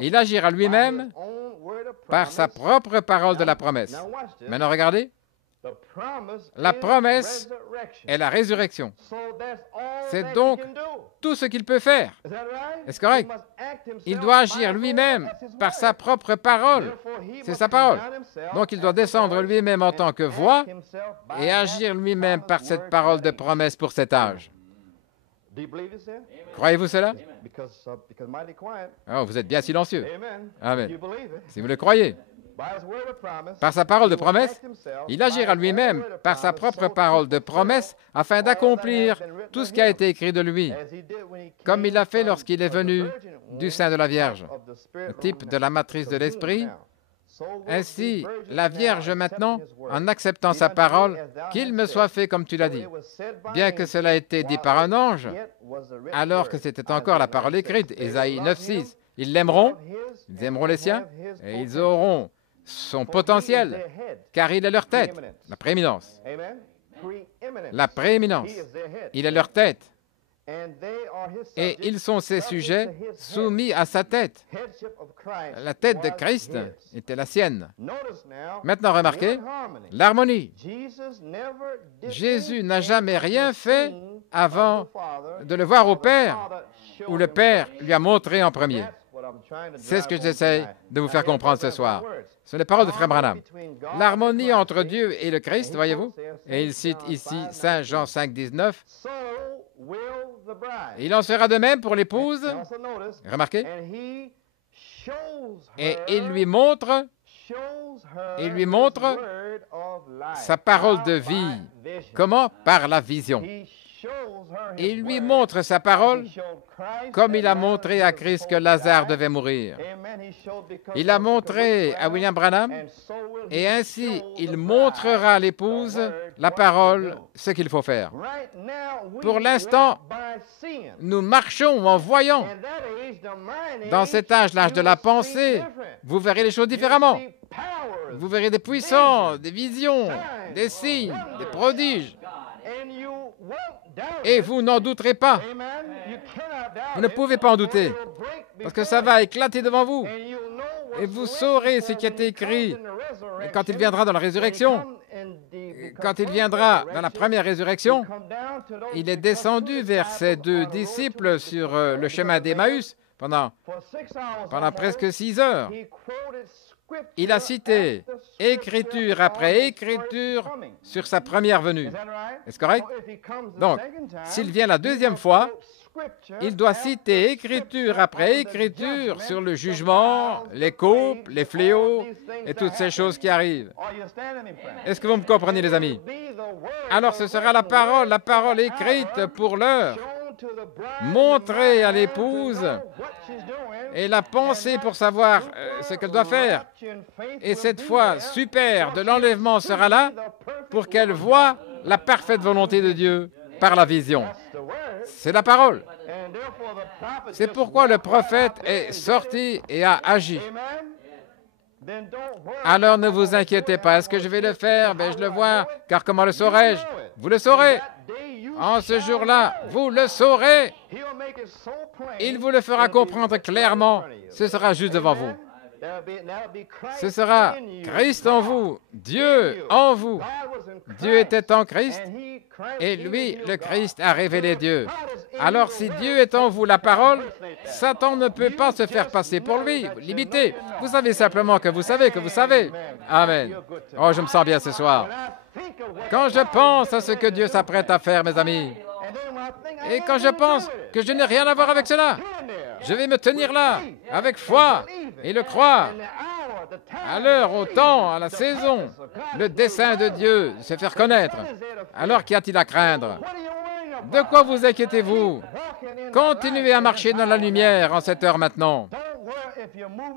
Il agira lui-même par sa propre parole de la promesse. Maintenant, regardez. La promesse est la résurrection. C'est donc tout ce qu'il peut faire. Est-ce correct? Il doit agir lui-même par sa propre parole. C'est sa parole. Donc il doit descendre lui-même en tant que voix et agir lui-même par cette parole de promesse pour cet âge. Croyez-vous cela? Oh, vous êtes bien silencieux. Amen. Si vous le croyez. Par sa parole de promesse, il agira lui-même par sa propre parole de promesse afin d'accomplir tout ce qui a été écrit de lui, comme il l'a fait lorsqu'il est venu du sein de la Vierge, le type de la matrice de l'Esprit. Ainsi, la Vierge maintenant, en acceptant sa parole, qu'il me soit fait comme tu l'as dit. Bien que cela ait été dit par un ange, alors que c'était encore la parole écrite, Ésaïe 9:6, ils l'aimeront, ils aimeront les siens, et ils auront son potentiel, car il est leur tête, la prééminence. La prééminence, il est leur tête. Et ils sont ses sujets soumis à sa tête. La tête de Christ était la sienne. Maintenant, remarquez, l'harmonie. Jésus n'a jamais rien fait avant de le voir au Père, où le Père lui a montré en premier. C'est ce que j'essaie de vous faire comprendre ce soir. Ce sont les paroles de Frère Branham. L'harmonie entre Dieu et le Christ, voyez-vous, et il cite ici Saint Jean 5:19. Il en sera de même pour l'épouse. Remarquez. Et il lui montre sa parole de vie. Comment? Par la vision. Il lui montre sa parole comme il a montré à Christ que Lazare devait mourir. Il a montré à William Branham et ainsi il montrera à l'épouse la parole, ce qu'il faut faire. Pour l'instant, nous marchons en voyant. Dans cet âge, l'âge de la pensée, vous verrez les choses différemment. Vous verrez des puissances, des visions, des signes, des prodiges. Et vous n'en douterez pas. Vous ne pouvez pas en douter, parce que ça va éclater devant vous. Et vous saurez ce qui est écrit quand il viendra dans la résurrection. Quand il viendra dans la première résurrection, il est descendu vers ses deux disciples sur le chemin d'Emmaüs pendant presque 6 heures. Il a cité écriture après écriture sur sa première venue. Est-ce correct? Donc, s'il vient la deuxième fois, il doit citer écriture après écriture sur le jugement, les couples, les fléaux et toutes ces choses qui arrivent. Est-ce que vous me comprenez, les amis? Alors ce sera la parole écrite pour l'heure, montrée à l'épouse et la pensée pour savoir ce qu'elle doit faire. Et cette foi super de l'enlèvement sera là pour qu'elle voie la parfaite volonté de Dieu par la vision. C'est la parole. C'est pourquoi le prophète est sorti et a agi. Alors ne vous inquiétez pas. Est-ce que je vais le faire? Ben, je le vois. Car comment le saurai-je? Vous le saurez. En ce jour-là, vous le saurez. Il vous le fera comprendre clairement. Ce sera juste devant vous. Ce sera Christ en vous, Dieu en vous. Dieu était en Christ et lui, le Christ, a révélé Dieu. Alors si Dieu est en vous, la parole, Satan ne peut pas se faire passer pour lui, limiter. Vous savez simplement que vous savez que vous savez. Amen. Oh, je me sens bien ce soir. Quand je pense à ce que Dieu s'apprête à faire, mes amis, et quand je pense que je n'ai rien à voir avec cela, je vais me tenir là, avec foi, et le croire. À l'heure, au temps, à la saison, le dessein de Dieu se faire connaître. Alors qu'y a-t-il à craindre? De quoi vous inquiétez-vous? Continuez à marcher dans la lumière en cette heure maintenant.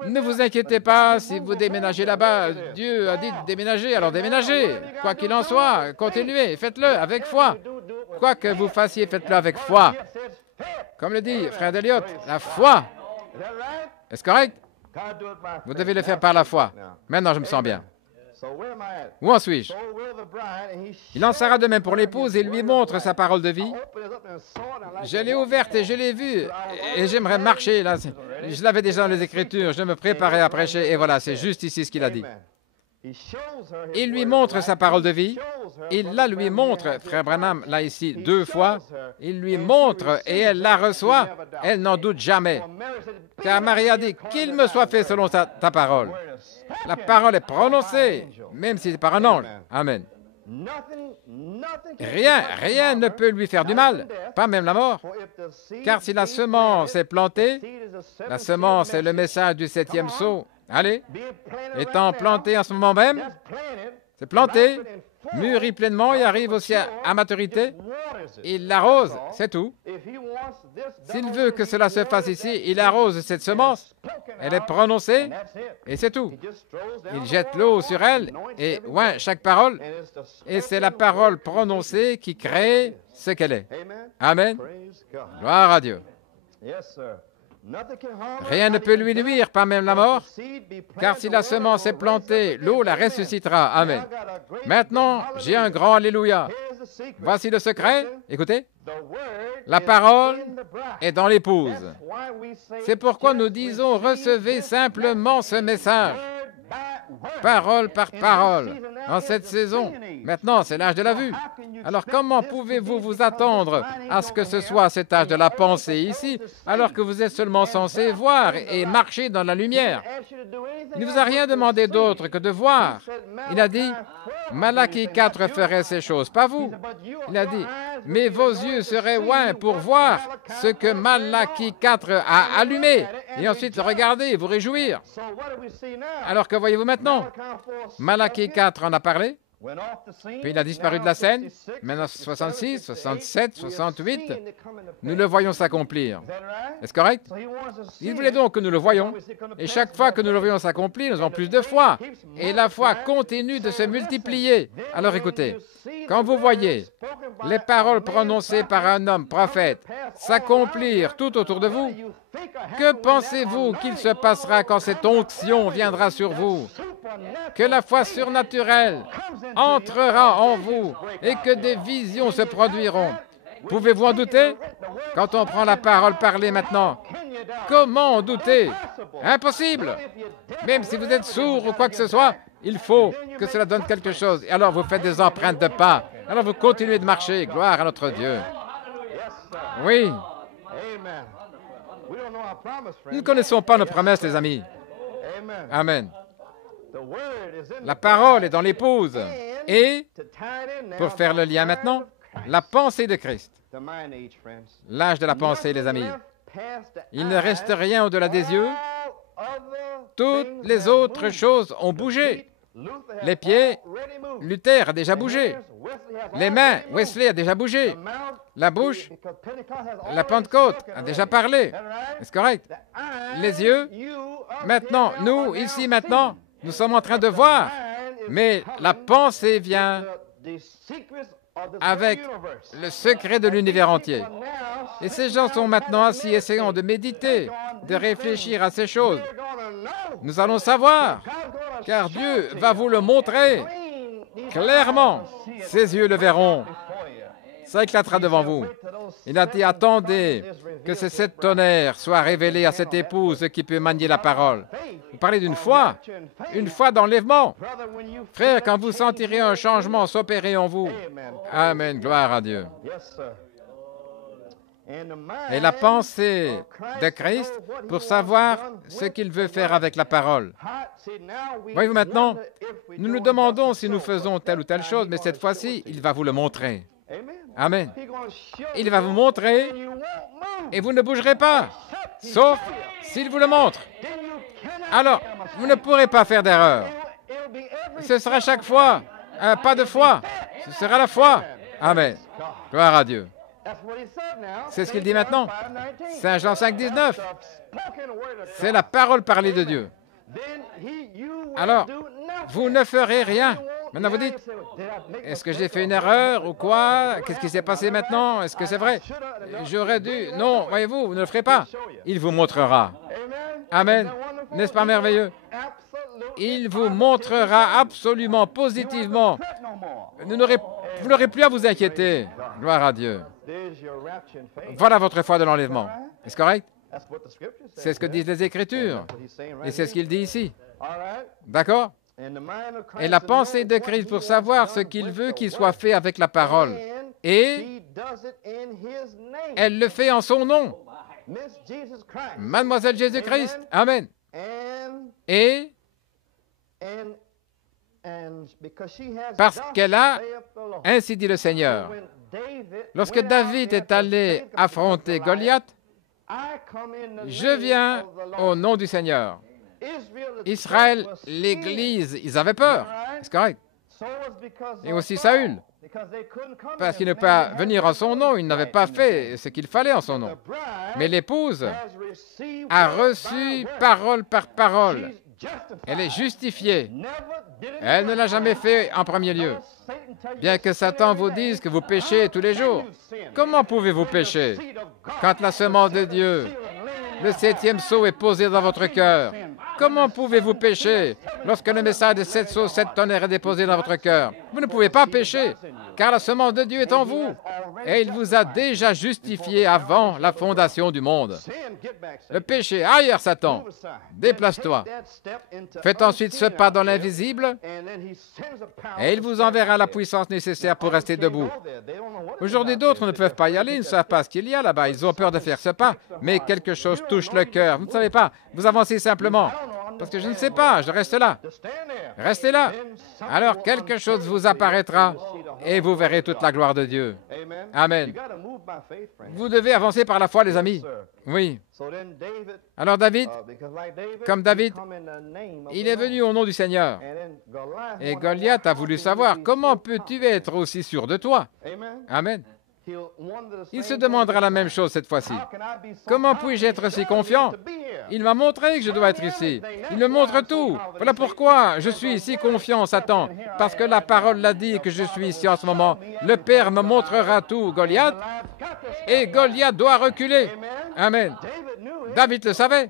Ne vous inquiétez pas si vous déménagez là-bas. Dieu a dit de déménager, alors déménagez. Quoi qu'il en soit, continuez, faites-le avec foi. Quoi que vous fassiez, faites-le avec foi. Comme le dit frère Elliott, la foi. Est-ce correct? Vous devez le faire par la foi. Maintenant, je me sens bien. Où en suis-je? Il en sera de même pour l'épouse et lui montre sa parole de vie. Je l'ai ouverte et je l'ai vue et j'aimerais marcher là. Je l'avais déjà dans les Écritures, je me préparais à prêcher et voilà, c'est juste ici ce qu'il a dit. Il lui montre sa parole de vie. Il la lui montre, frère Branham l'a ici 2 fois. Il lui montre et elle la reçoit. Elle n'en doute jamais. Car Marie a dit qu'il me soit fait selon ta parole. La parole est prononcée, même si c'est par un ange. Amen. Rien ne peut lui faire du mal, pas même la mort. Car si la semence est plantée, la semence est le message du 7e sceau. Allez, étant planté en ce moment même, c'est planté, mûrit pleinement et arrive aussi à maturité. Il l'arrose, c'est tout. S'il veut que cela se fasse ici, il arrose cette semence. Elle est prononcée et c'est tout. Il jette l'eau sur elle et oint chaque parole. Et c'est la parole prononcée qui crée ce qu'elle est. Amen. Gloire à Dieu. Rien ne peut lui nuire, pas même la mort, car si la semence est plantée, l'eau la ressuscitera. Amen. Maintenant, j'ai un grand Alléluia. Voici le secret. Écoutez. La parole est dans l'épouse. C'est pourquoi nous disons, recevez simplement ce message, parole par parole, en cette saison. Maintenant, c'est l'âge de la vue. Alors, comment pouvez-vous vous attendre à ce que ce soit cet âge de la pensée ici, alors que vous êtes seulement censé voir et marcher dans la lumière? Il ne vous a rien demandé d'autre que de voir. Il a dit, Malachie 4 ferait ces choses, pas vous. Il a dit, mais vos yeux seraient oints pour voir ce que Malachie 4 a allumé, et ensuite regardez et vous réjouir. Alors que voyez-vous maintenant? Malachie 4 en a parlé, puis il a disparu de la scène. Maintenant 66, 67, 68, nous le voyons s'accomplir. Est-ce correct? Il voulait donc que nous le voyions, et chaque fois que nous le voyons s'accomplir, nous avons plus de foi, et la foi continue de se multiplier. Alors écoutez, quand vous voyez les paroles prononcées par un homme prophète s'accomplir tout autour de vous, que pensez-vous qu'il se passera quand cette onction viendra sur vous? Que la foi surnaturelle entrera en vous et que des visions se produiront. Pouvez-vous en douter? Quand on prend la parole parlée maintenant, comment en douter? Impossible! Même si vous êtes sourd ou quoi que ce soit, il faut que cela donne quelque chose. Et alors vous faites des empreintes de pas. Alors vous continuez de marcher. Gloire à notre Dieu. Oui. Nous ne connaissons pas nos promesses, les amis. Amen. La parole est dans l'épouse Et, pour faire le lien maintenant, la pensée de Christ. L'âge de la pensée, les amis. Il ne reste rien au-delà des yeux. Toutes les autres choses ont bougé. Les pieds, Luther a déjà bougé. Les mains, Wesley a déjà bougé. La bouche, la Pentecôte a déjà parlé. Est-ce correct? Les yeux, maintenant, nous, ici, maintenant, nous sommes en train de voir. Mais la pensée vient avec le secret de l'univers entier. Et ces gens sont maintenant assis, essayant de méditer, de réfléchir à ces choses. Nous allons savoir, car Dieu va vous le montrer clairement. Ses yeux le verront. Ça éclatera devant vous. Il a dit, attendez que ces 7 tonnerres soient révélés à cette épouse qui peut manier la parole. Vous parlez d'une foi d'enlèvement. Frère, quand vous sentirez un changement s'opérer en vous. Amen, gloire à Dieu. Et la pensée de Christ pour savoir ce qu'il veut faire avec la parole. Voyez-vous maintenant, nous nous demandons si nous faisons telle ou telle chose, mais cette fois-ci, il va vous le montrer. Amen. Il va vous montrer et vous ne bougerez pas, sauf s'il vous le montre. Alors, vous ne pourrez pas faire d'erreur. Ce sera chaque fois un pas de foi. Ce sera la foi. Amen. Gloire à Dieu. C'est ce qu'il dit maintenant. Saint Jean 5, 19. C'est la parole parlée de Dieu. Alors, vous ne ferez rien. Maintenant, vous dites, est-ce que j'ai fait une erreur ou quoi? Qu'est-ce qui s'est passé maintenant? Est-ce que c'est vrai? J'aurais dû... Non, voyez-vous, vous ne le ferez pas. Il vous montrera. Amen. N'est-ce pas merveilleux? Il vous montrera absolument, positivement. Vous n'aurez plus à vous inquiéter. Gloire à Dieu. Voilà votre foi de l'enlèvement. Est-ce correct? C'est ce que disent les Écritures. Et c'est ce qu'il dit ici. D'accord? Et la pensée de Christ pour savoir ce qu'il veut qu'il soit fait avec la parole. Et elle le fait en son nom. Mademoiselle Jésus-Christ. Amen. Et parce qu'elle a, ainsi dit le Seigneur, lorsque David est allé affronter Goliath, je viens au nom du Seigneur. Israël, l'Église, ils avaient peur. C'est correct. Et aussi Saül. Parce qu'il ne peut pas venir en son nom, il n'avait pas fait ce qu'il fallait en son nom. Mais l'épouse a reçu parole par parole. Elle est justifiée. Elle ne l'a jamais fait en premier lieu. Bien que Satan vous dise que vous péchez tous les jours. Comment pouvez-vous pécher quand la semence de Dieu, le 7e sceau est posé dans votre cœur? Comment pouvez-vous pécher lorsque le message de 7 sceaux, 7 tonnerres est déposé dans votre cœur? Vous ne pouvez pas pécher, car la semence de Dieu est en vous. Et il vous a déjà justifié avant la fondation du monde. Le péché, ailleurs Satan, déplace-toi. Faites ensuite ce pas dans l'invisible, et il vous enverra la puissance nécessaire pour rester debout. Aujourd'hui, d'autres ne peuvent pas y aller, ils ne savent pas ce qu'il y a là-bas, ils ont peur de faire ce pas, mais quelque chose touche le cœur. Vous ne savez pas, vous avancez simplement. Parce que je ne sais pas, je reste là. Restez là. Alors quelque chose vous apparaîtra et vous verrez toute la gloire de Dieu. Amen. Vous devez avancer par la foi, les amis. Oui. Alors David, comme David, il est venu au nom du Seigneur. Et Goliath a voulu savoir, comment peux-tu être aussi sûr de toi? Amen. Il se demandera la même chose cette fois-ci. Comment puis-je être si confiant? Il m'a montré que je dois être ici. Il me montre tout. Voilà pourquoi je suis si confiant, Satan. Parce que la parole l'a dit que je suis ici en ce moment. Le Père me montrera tout, Goliath. Et Goliath doit reculer. Amen. David le savait.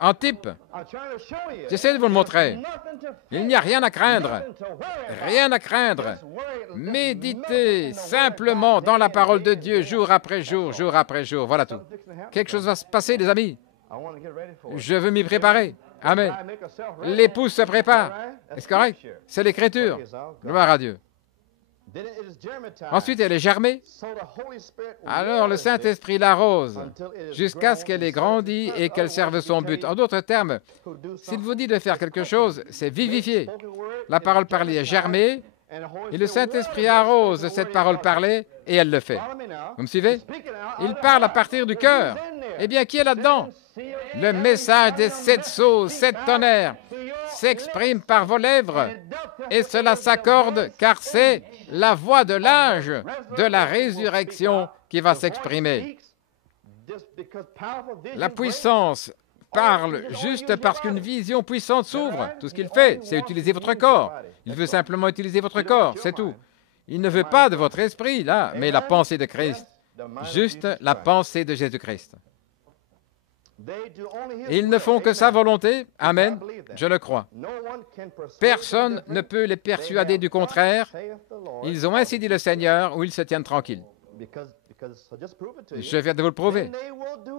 En type. J'essaie de vous le montrer. Il n'y a rien à craindre. Rien à craindre. Méditez simplement dans la parole de Dieu, jour après jour, jour après jour. Voilà tout. Quelque chose va se passer, les amis. Je veux m'y préparer. Amen. L'épouse se prépare. Est-ce correct? C'est l'Écriture. Gloire à Dieu. Ensuite, elle est germée. Alors le Saint-Esprit l'arrose jusqu'à ce qu'elle ait grandi et qu'elle serve son but. En d'autres termes, s'il vous dit de faire quelque chose, c'est vivifier. La parole parlée est germée Et le Saint-Esprit arrose cette parole parlée et elle le fait. Vous me suivez? Il parle à partir du cœur. Eh bien, qui est là-dedans? Le message des 7 sceaux, 7 tonnerres s'exprime par vos lèvres et cela s'accorde car c'est la voix de l'âge de la résurrection qui va s'exprimer. La puissance parle juste parce qu'une vision puissante s'ouvre. Tout ce qu'il fait, c'est utiliser votre corps. Il veut simplement utiliser votre corps, c'est tout. Il ne veut pas de votre esprit, là, mais la pensée de Christ. Juste la pensée de Jésus-Christ. Ils ne font que sa volonté. Amen. Je le crois. Personne ne peut les persuader du contraire. Ils ont ainsi dit le Seigneur, ou ils se tiennent tranquilles. Je viens de vous le prouver.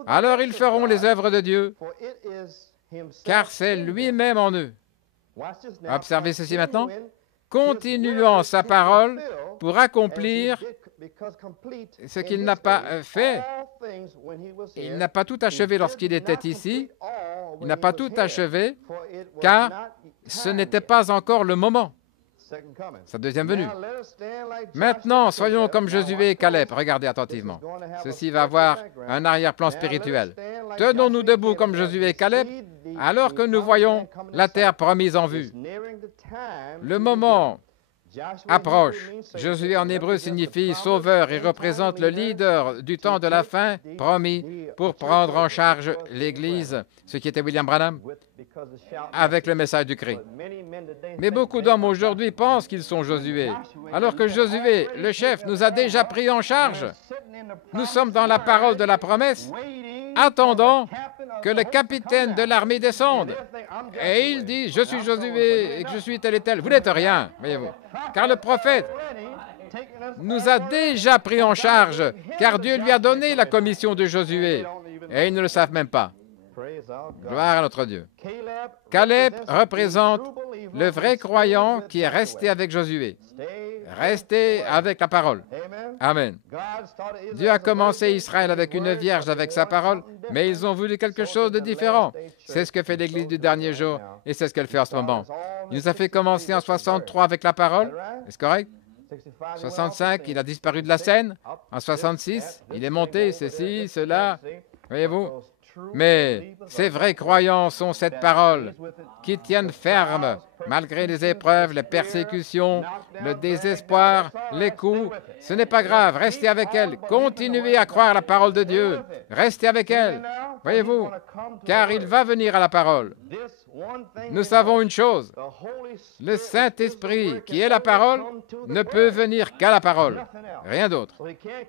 Alors ils feront les œuvres de Dieu, car c'est lui-même en eux. Observez ceci maintenant. Continuant sa parole pour accomplir ce qu'il n'a pas fait. Il n'a pas tout achevé lorsqu'il était ici. Il n'a pas tout achevé, car ce n'était pas encore le moment. Sa deuxième venue. Maintenant, soyons comme Josué et Caleb. Regardez attentivement. Ceci va avoir un arrière-plan spirituel. Tenons-nous debout comme Josué et Caleb, alors que nous voyons la terre promise en vue. Le moment approche. Josué en hébreu signifie sauveur et représente le leader du temps de la fin promis pour prendre en charge l'Église, ce qui était William Branham, avec le message du Christ. Mais beaucoup d'hommes aujourd'hui pensent qu'ils sont Josué, alors que Josué, le chef, nous a déjà pris en charge. Nous sommes dans la parole de la promesse, attendant que le capitaine de l'armée descende. Et il dit, je suis Josué et que je suis tel et tel. Vous n'êtes rien, voyez-vous. Car le prophète nous a déjà pris en charge, car Dieu lui a donné la commission de Josué. Et ils ne le savent même pas. Gloire à notre Dieu. Caleb représente le vrai croyant qui est resté avec Josué. Resté avec la parole. Amen. Dieu a commencé Israël avec une vierge, avec sa parole, mais ils ont voulu quelque chose de différent. C'est ce que fait l'Église du dernier jour, et c'est ce qu'elle fait en ce moment. Il nous a fait commencer en 63 avec la parole, est-ce correct? 65, il a disparu de la scène. En 66, il est monté, ceci, cela. Voyez-vous? Mais ces vrais croyants sont cette parole qui tiennent ferme malgré les épreuves, les persécutions, le désespoir, les coups. Ce n'est pas grave, restez avec elle. Continuez à croire la parole de Dieu. Restez avec elle. Voyez-vous? Car il va venir à la parole. Nous savons une chose. Le Saint-Esprit, qui est la parole, ne peut venir qu'à la parole. Rien d'autre.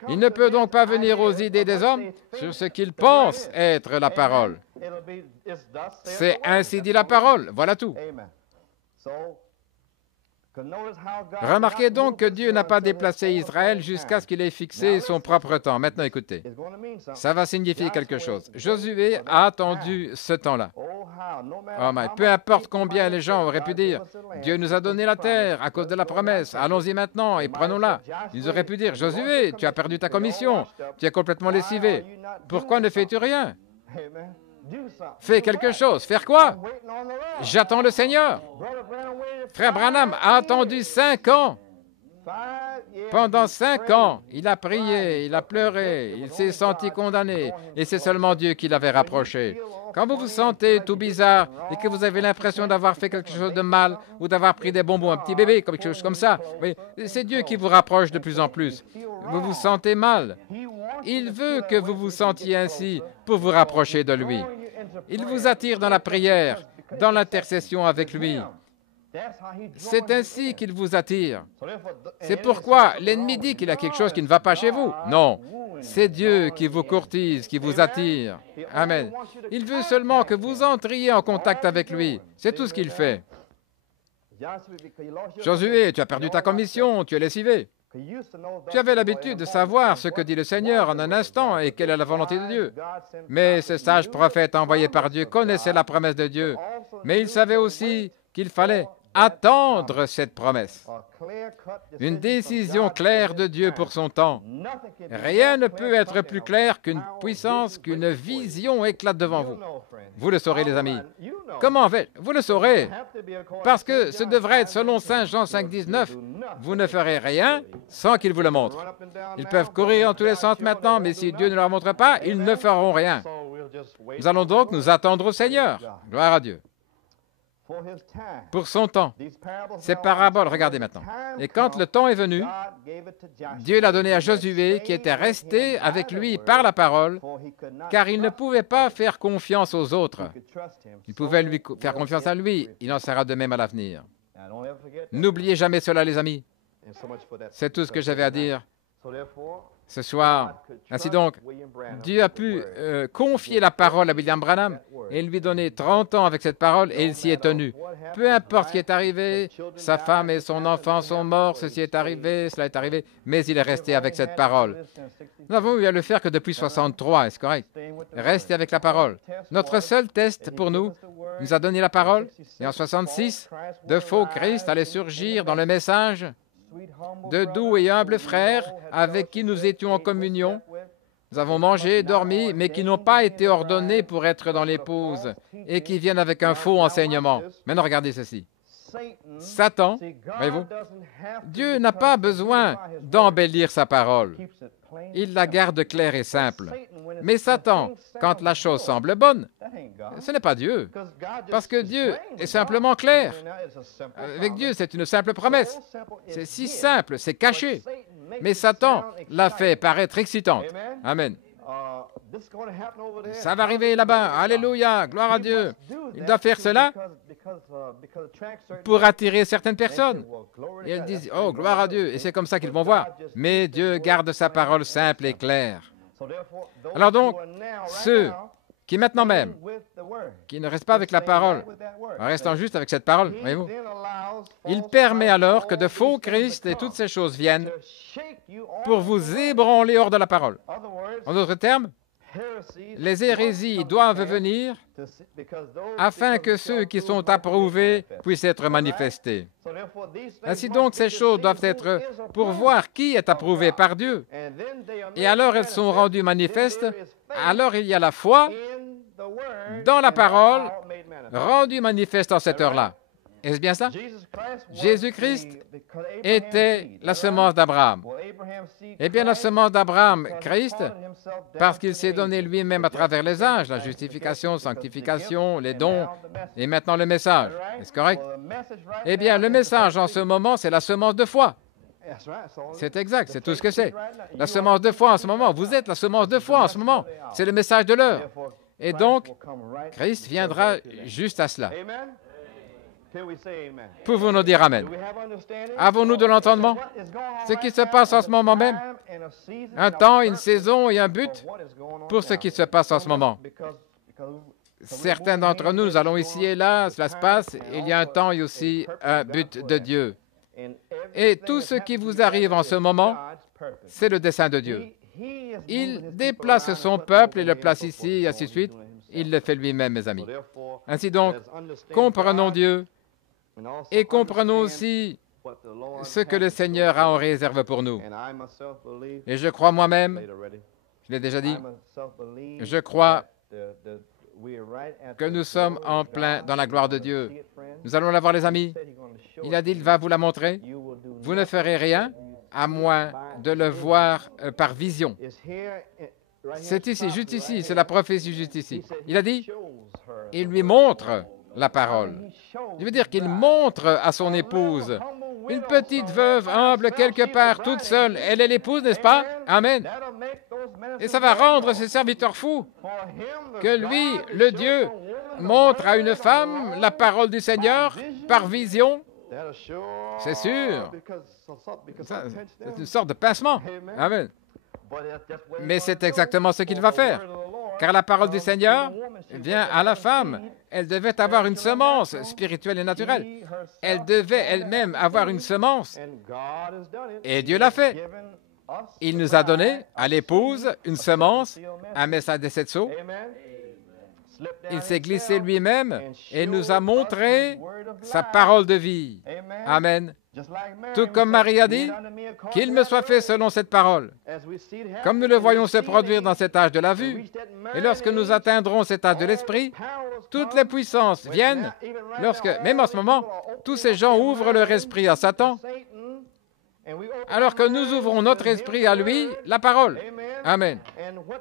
Il ne peut donc pas venir aux idées des hommes sur ce qu'ils pensent être la parole. C'est ainsi dit la parole. Voilà tout. Remarquez donc que Dieu n'a pas déplacé Israël jusqu'à ce qu'il ait fixé son propre temps. Maintenant, écoutez, ça va signifier quelque chose. Josué a attendu ce temps-là. Oh, mais peu importe combien les gens auraient pu dire, Dieu nous a donné la terre à cause de la promesse, allons-y maintenant et prenons-la. Ils auraient pu dire, Josué, tu as perdu ta commission, tu es complètement lessivé. Pourquoi ne fais-tu rien? Fais quelque chose. Faire quoi? J'attends le Seigneur. Frère Branham a attendu 5 ans. Pendant 5 ans, il a prié, il a pleuré, il s'est senti condamné, et c'est seulement Dieu qui l'avait rapproché. Quand vous vous sentez tout bizarre et que vous avez l'impression d'avoir fait quelque chose de mal ou d'avoir pris des bonbons, un petit bébé, quelque chose comme ça, oui, c'est Dieu qui vous rapproche de plus en plus. Vous vous sentez mal. Il veut que vous vous sentiez ainsi pour vous rapprocher de lui. Il vous attire dans la prière, dans l'intercession avec lui. C'est ainsi qu'il vous attire. C'est pourquoi l'ennemi dit qu'il y a quelque chose qui ne va pas chez vous. Non, c'est Dieu qui vous courtise, qui vous attire. Amen. Il veut seulement que vous entriez en contact avec lui. C'est tout ce qu'il fait. Josué, tu as perdu ta commission, tu es lessivé. Tu avais l'habitude de savoir ce que dit le Seigneur en un instant et quelle est la volonté de Dieu. Mais ce sage prophète envoyé par Dieu connaissait la promesse de Dieu, mais il savait aussi qu'il fallait attendre cette promesse. Une décision claire de Dieu pour son temps. Rien ne peut être plus clair qu'une puissance, qu'une vision éclate devant vous. Vous le saurez, les amis. Comment vais-je? Vous le saurez, parce que ce devrait être selon Saint Jean 5, 19. Vous ne ferez rien sans qu'il vous le montre. Ils peuvent courir en tous les sens maintenant, mais si Dieu ne leur montre pas, ils ne feront rien. Nous allons donc nous attendre au Seigneur. Gloire à Dieu. Pour son temps. Ces paraboles, regardez maintenant. Et quand le temps est venu, Dieu l'a donné à Josué, qui était resté avec lui par la parole, car il ne pouvait pas faire confiance aux autres. Il pouvait lui faire confiance à lui. Il en sera de même à l'avenir. N'oubliez jamais cela, les amis. C'est tout ce que j'avais à dire ce soir. Ainsi donc, Dieu a pu confier la parole à William Branham et lui donner 30 ans avec cette parole, et il s'y est tenu. Peu importe ce qui est arrivé, sa femme et son enfant sont morts, ceci est arrivé, cela est arrivé, mais il est resté avec cette parole. Nous n'avons eu à le faire que depuis 63, est-ce correct? Rester avec la parole. Notre seul test pour nous, il nous a donné la parole, et en 66, de faux Christ allaient surgir dans le message de doux et humbles frères avec qui nous étions en communion. Nous avons mangé, dormi, mais qui n'ont pas été ordonnés pour être dans l'épouse et qui viennent avec un faux enseignement. Maintenant, regardez ceci. Satan, voyez-vous, Dieu n'a pas besoin d'embellir sa parole. Il la garde claire et simple. Mais Satan, quand la chose semble bonne, ce n'est pas Dieu, parce que Dieu est simplement clair. Avec Dieu, c'est une simple promesse. C'est si simple, c'est caché. Mais Satan l'a fait paraître excitante. Amen. Ça va arriver là-bas. Alléluia, gloire à Dieu. Il doit faire cela pour attirer certaines personnes. Et elles disent, oh, gloire à Dieu. Et c'est comme ça qu'ils vont voir. Mais Dieu garde sa parole simple et claire. Alors donc, ceux qui maintenant même, qui ne restent pas avec la parole, en restant juste avec cette parole, voyez-vous, il permet alors que de faux Christ et toutes ces choses viennent pour vous ébranler hors de la parole. En d'autres termes, les hérésies doivent venir afin que ceux qui sont approuvés puissent être manifestés. Ainsi donc, ces choses doivent être pour voir qui est approuvé par Dieu. Et alors elles sont rendues manifestes. Alors il y a la foi dans la parole rendue manifeste en cette heure-là. Est-ce bien ça? Jésus-Christ était la semence d'Abraham. Eh bien, la semence d'Abraham, Christ, parce qu'il s'est donné lui-même à travers les âges, la justification, sanctification, les dons, et maintenant le message. Est-ce correct? Eh bien, le message en ce moment, c'est la semence de foi. C'est exact, c'est tout ce que c'est. La semence de foi en ce moment, vous êtes la semence de foi en ce moment. C'est le message de l'heure. Et donc, Christ viendra juste à cela. Pouvons-nous dire Amen? Avons-nous de l'entendement? Ce qui se passe en ce moment même, un temps, une saison et un but pour ce qui se passe en ce moment. Certains d'entre nous, nous allons ici et là, cela se passe, il y a un temps et aussi un but de Dieu. Et tout ce qui vous arrive en ce moment, c'est le dessein de Dieu. Il déplace son peuple et le place ici, et ainsi de suite. Il le fait lui-même, mes amis. Ainsi donc, comprenons Dieu et comprenons aussi ce que le Seigneur a en réserve pour nous. Et je crois moi-même, je l'ai déjà dit, je crois que nous sommes en plein dans la gloire de Dieu. Nous allons la voir, les amis. Il a dit, il va vous la montrer. Vous ne ferez rien à moins de le voir par vision. C'est ici, juste ici, c'est la prophétie juste ici. Il a dit, il lui montre la parole. Je veux dire qu'il montre à son épouse. Une petite veuve humble quelque part, toute seule. Elle est l'épouse, n'est-ce pas? Amen. Et ça va rendre ses serviteurs fous que lui, le Dieu, montre à une femme la parole du Seigneur par vision. C'est sûr. C'est une sorte de pincement. Amen. Mais c'est exactement ce qu'il va faire. Car la parole du Seigneur vient à la femme. Elle devait avoir une semence spirituelle et naturelle. Elle devait elle-même avoir une semence. Et Dieu l'a fait. Il nous a donné à l'épouse une semence, un message de cette sceau. Il s'est glissé lui-même et nous a montré sa parole de vie. Amen. Tout comme Marie a dit, qu'il me soit fait selon cette parole. Comme nous le voyons se produire dans cet âge de la vue, et lorsque nous atteindrons cet âge de l'esprit, toutes les puissances viennent, même en ce moment, tous ces gens ouvrent leur esprit à Satan, alors que nous ouvrons notre esprit à lui, la parole. Amen.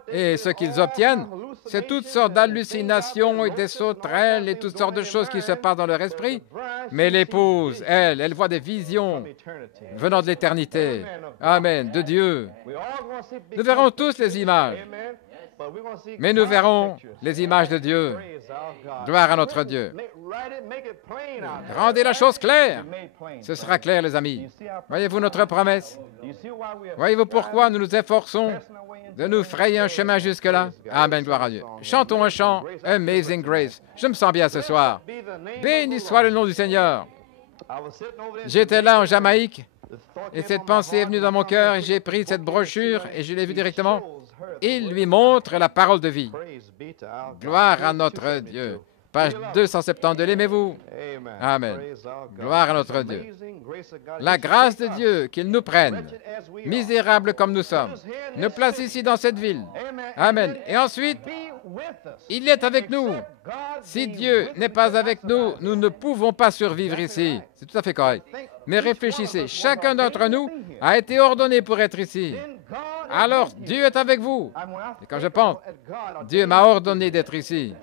Et ce qu'ils obtiennent, c'est toutes sortes d'hallucinations et des sauterelles et toutes sortes de choses qui se passent dans leur esprit. Mais l'épouse, elle voit des visions venant de l'éternité. Amen, de Dieu. Nous verrons tous les images, mais nous verrons les images de Dieu. Gloire à notre Dieu. Rendez la chose claire. Ce sera clair, les amis. Voyez-vous notre promesse? Voyez-vous pourquoi nous nous efforçons de nous frayer un chemin jusque-là? Amen, gloire à Dieu. Chantons un chant, Amazing Grace. Je me sens bien ce soir. Béni soit le nom du Seigneur. J'étais là en Jamaïque et cette pensée est venue dans mon cœur et j'ai pris cette brochure et je l'ai vue directement. Il lui montre la parole de vie. Gloire à notre Dieu. Page 272, l'aimez-vous? Amen. Gloire à notre Dieu. La grâce de Dieu qu'il nous prenne, misérables comme nous sommes, nous place ici dans cette ville. Amen. Et ensuite, il est avec nous. Si Dieu n'est pas avec nous, nous ne pouvons pas survivre ici. C'est tout à fait correct. Mais réfléchissez, chacun d'entre nous a été ordonné pour être ici. Alors, Dieu est avec vous. Et quand je pense, Dieu m'a ordonné d'être ici.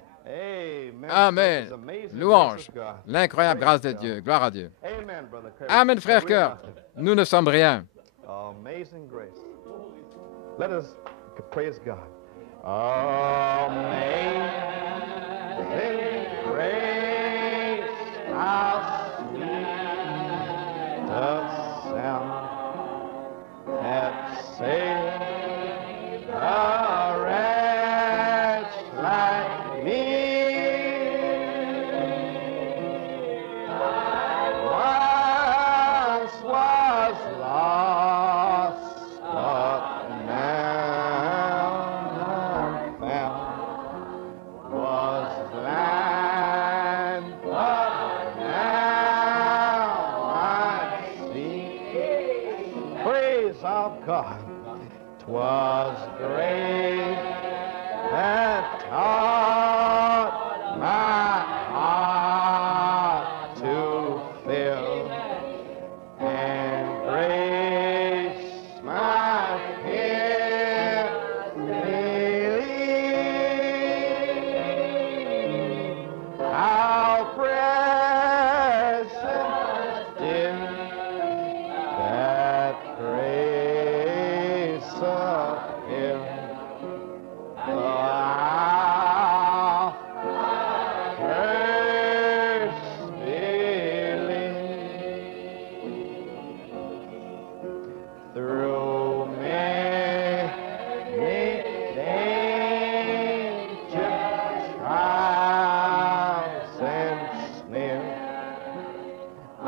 Amen. Louange. L'incroyable grâce de Dieu. Gloire à Dieu. Amen, frère cœur. Nous ne sommes rien. Amazing grace. Let us praise God. Amazing grace, how sweet the sound that saved a wretch like me. Once was lost, but now I'm found. Was blind, but now I see. Praise of God. 'Twas grace that taught my heart to fill, and grace my fear relieved. How precious is that grace appeared. Ah, first believed. Through many dangers, trials, and snares, I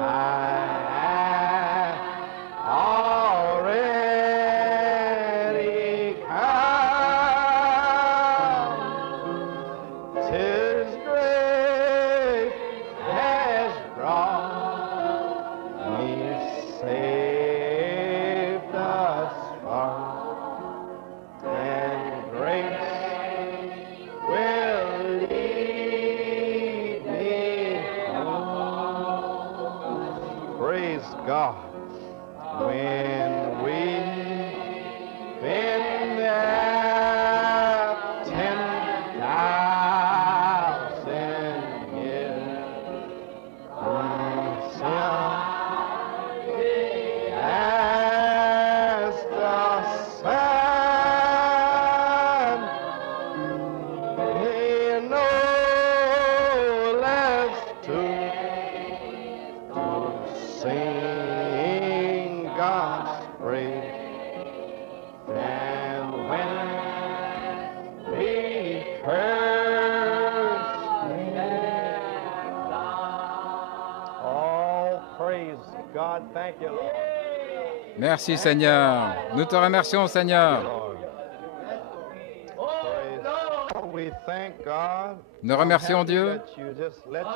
already come. 'Tis grace has brought me safe thus far, and grace will lead me home. Praise God. When we've been there 10,000 years, as the sun, we no less to sing God's praise than when we first met. Oh, praise God. Thank you, Lord. Merci, Seigneur. Nous te remercions, Seigneur. Praise Nous remercions Dieu.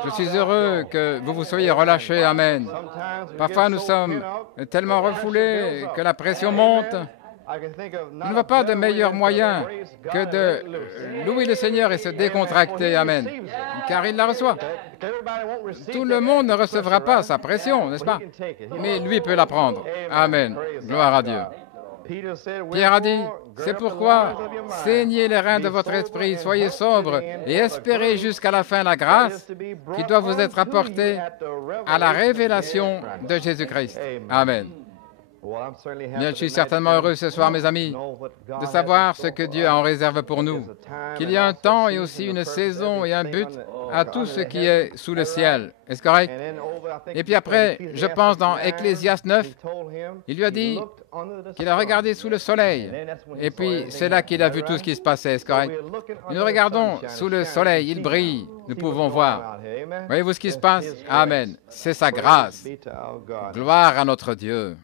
Je suis heureux que vous vous soyez relâchés. Amen. Parfois, nous sommes tellement refoulés que la pression monte. Il ne va pas de meilleur moyen que de louer le Seigneur et se décontracter. Amen. Car il la reçoit. Tout le monde ne recevra pas sa pression, n'est-ce pas? Mais lui peut la prendre. Amen. Gloire à Dieu. Pierre a dit, c'est pourquoi saignez les reins de votre esprit, soyez sobres et espérez jusqu'à la fin la grâce qui doit vous être apportée à la révélation de Jésus-Christ. Amen. Bien, je suis certainement heureux ce soir, mes amis, de savoir ce que Dieu a en réserve pour nous, qu'il y a un temps et aussi une saison et un but à tout ce qui est sous le ciel. Est-ce correct? Et puis après, je pense dans Ecclésiaste 9, il lui a dit qu'il a regardé sous le soleil. Et puis, c'est là qu'il a vu tout ce qui se passait. Est-ce correct? Et nous regardons sous le soleil, il brille. Nous pouvons voir. Voyez-vous ce qui se passe? Amen. C'est sa grâce. Gloire à notre Dieu.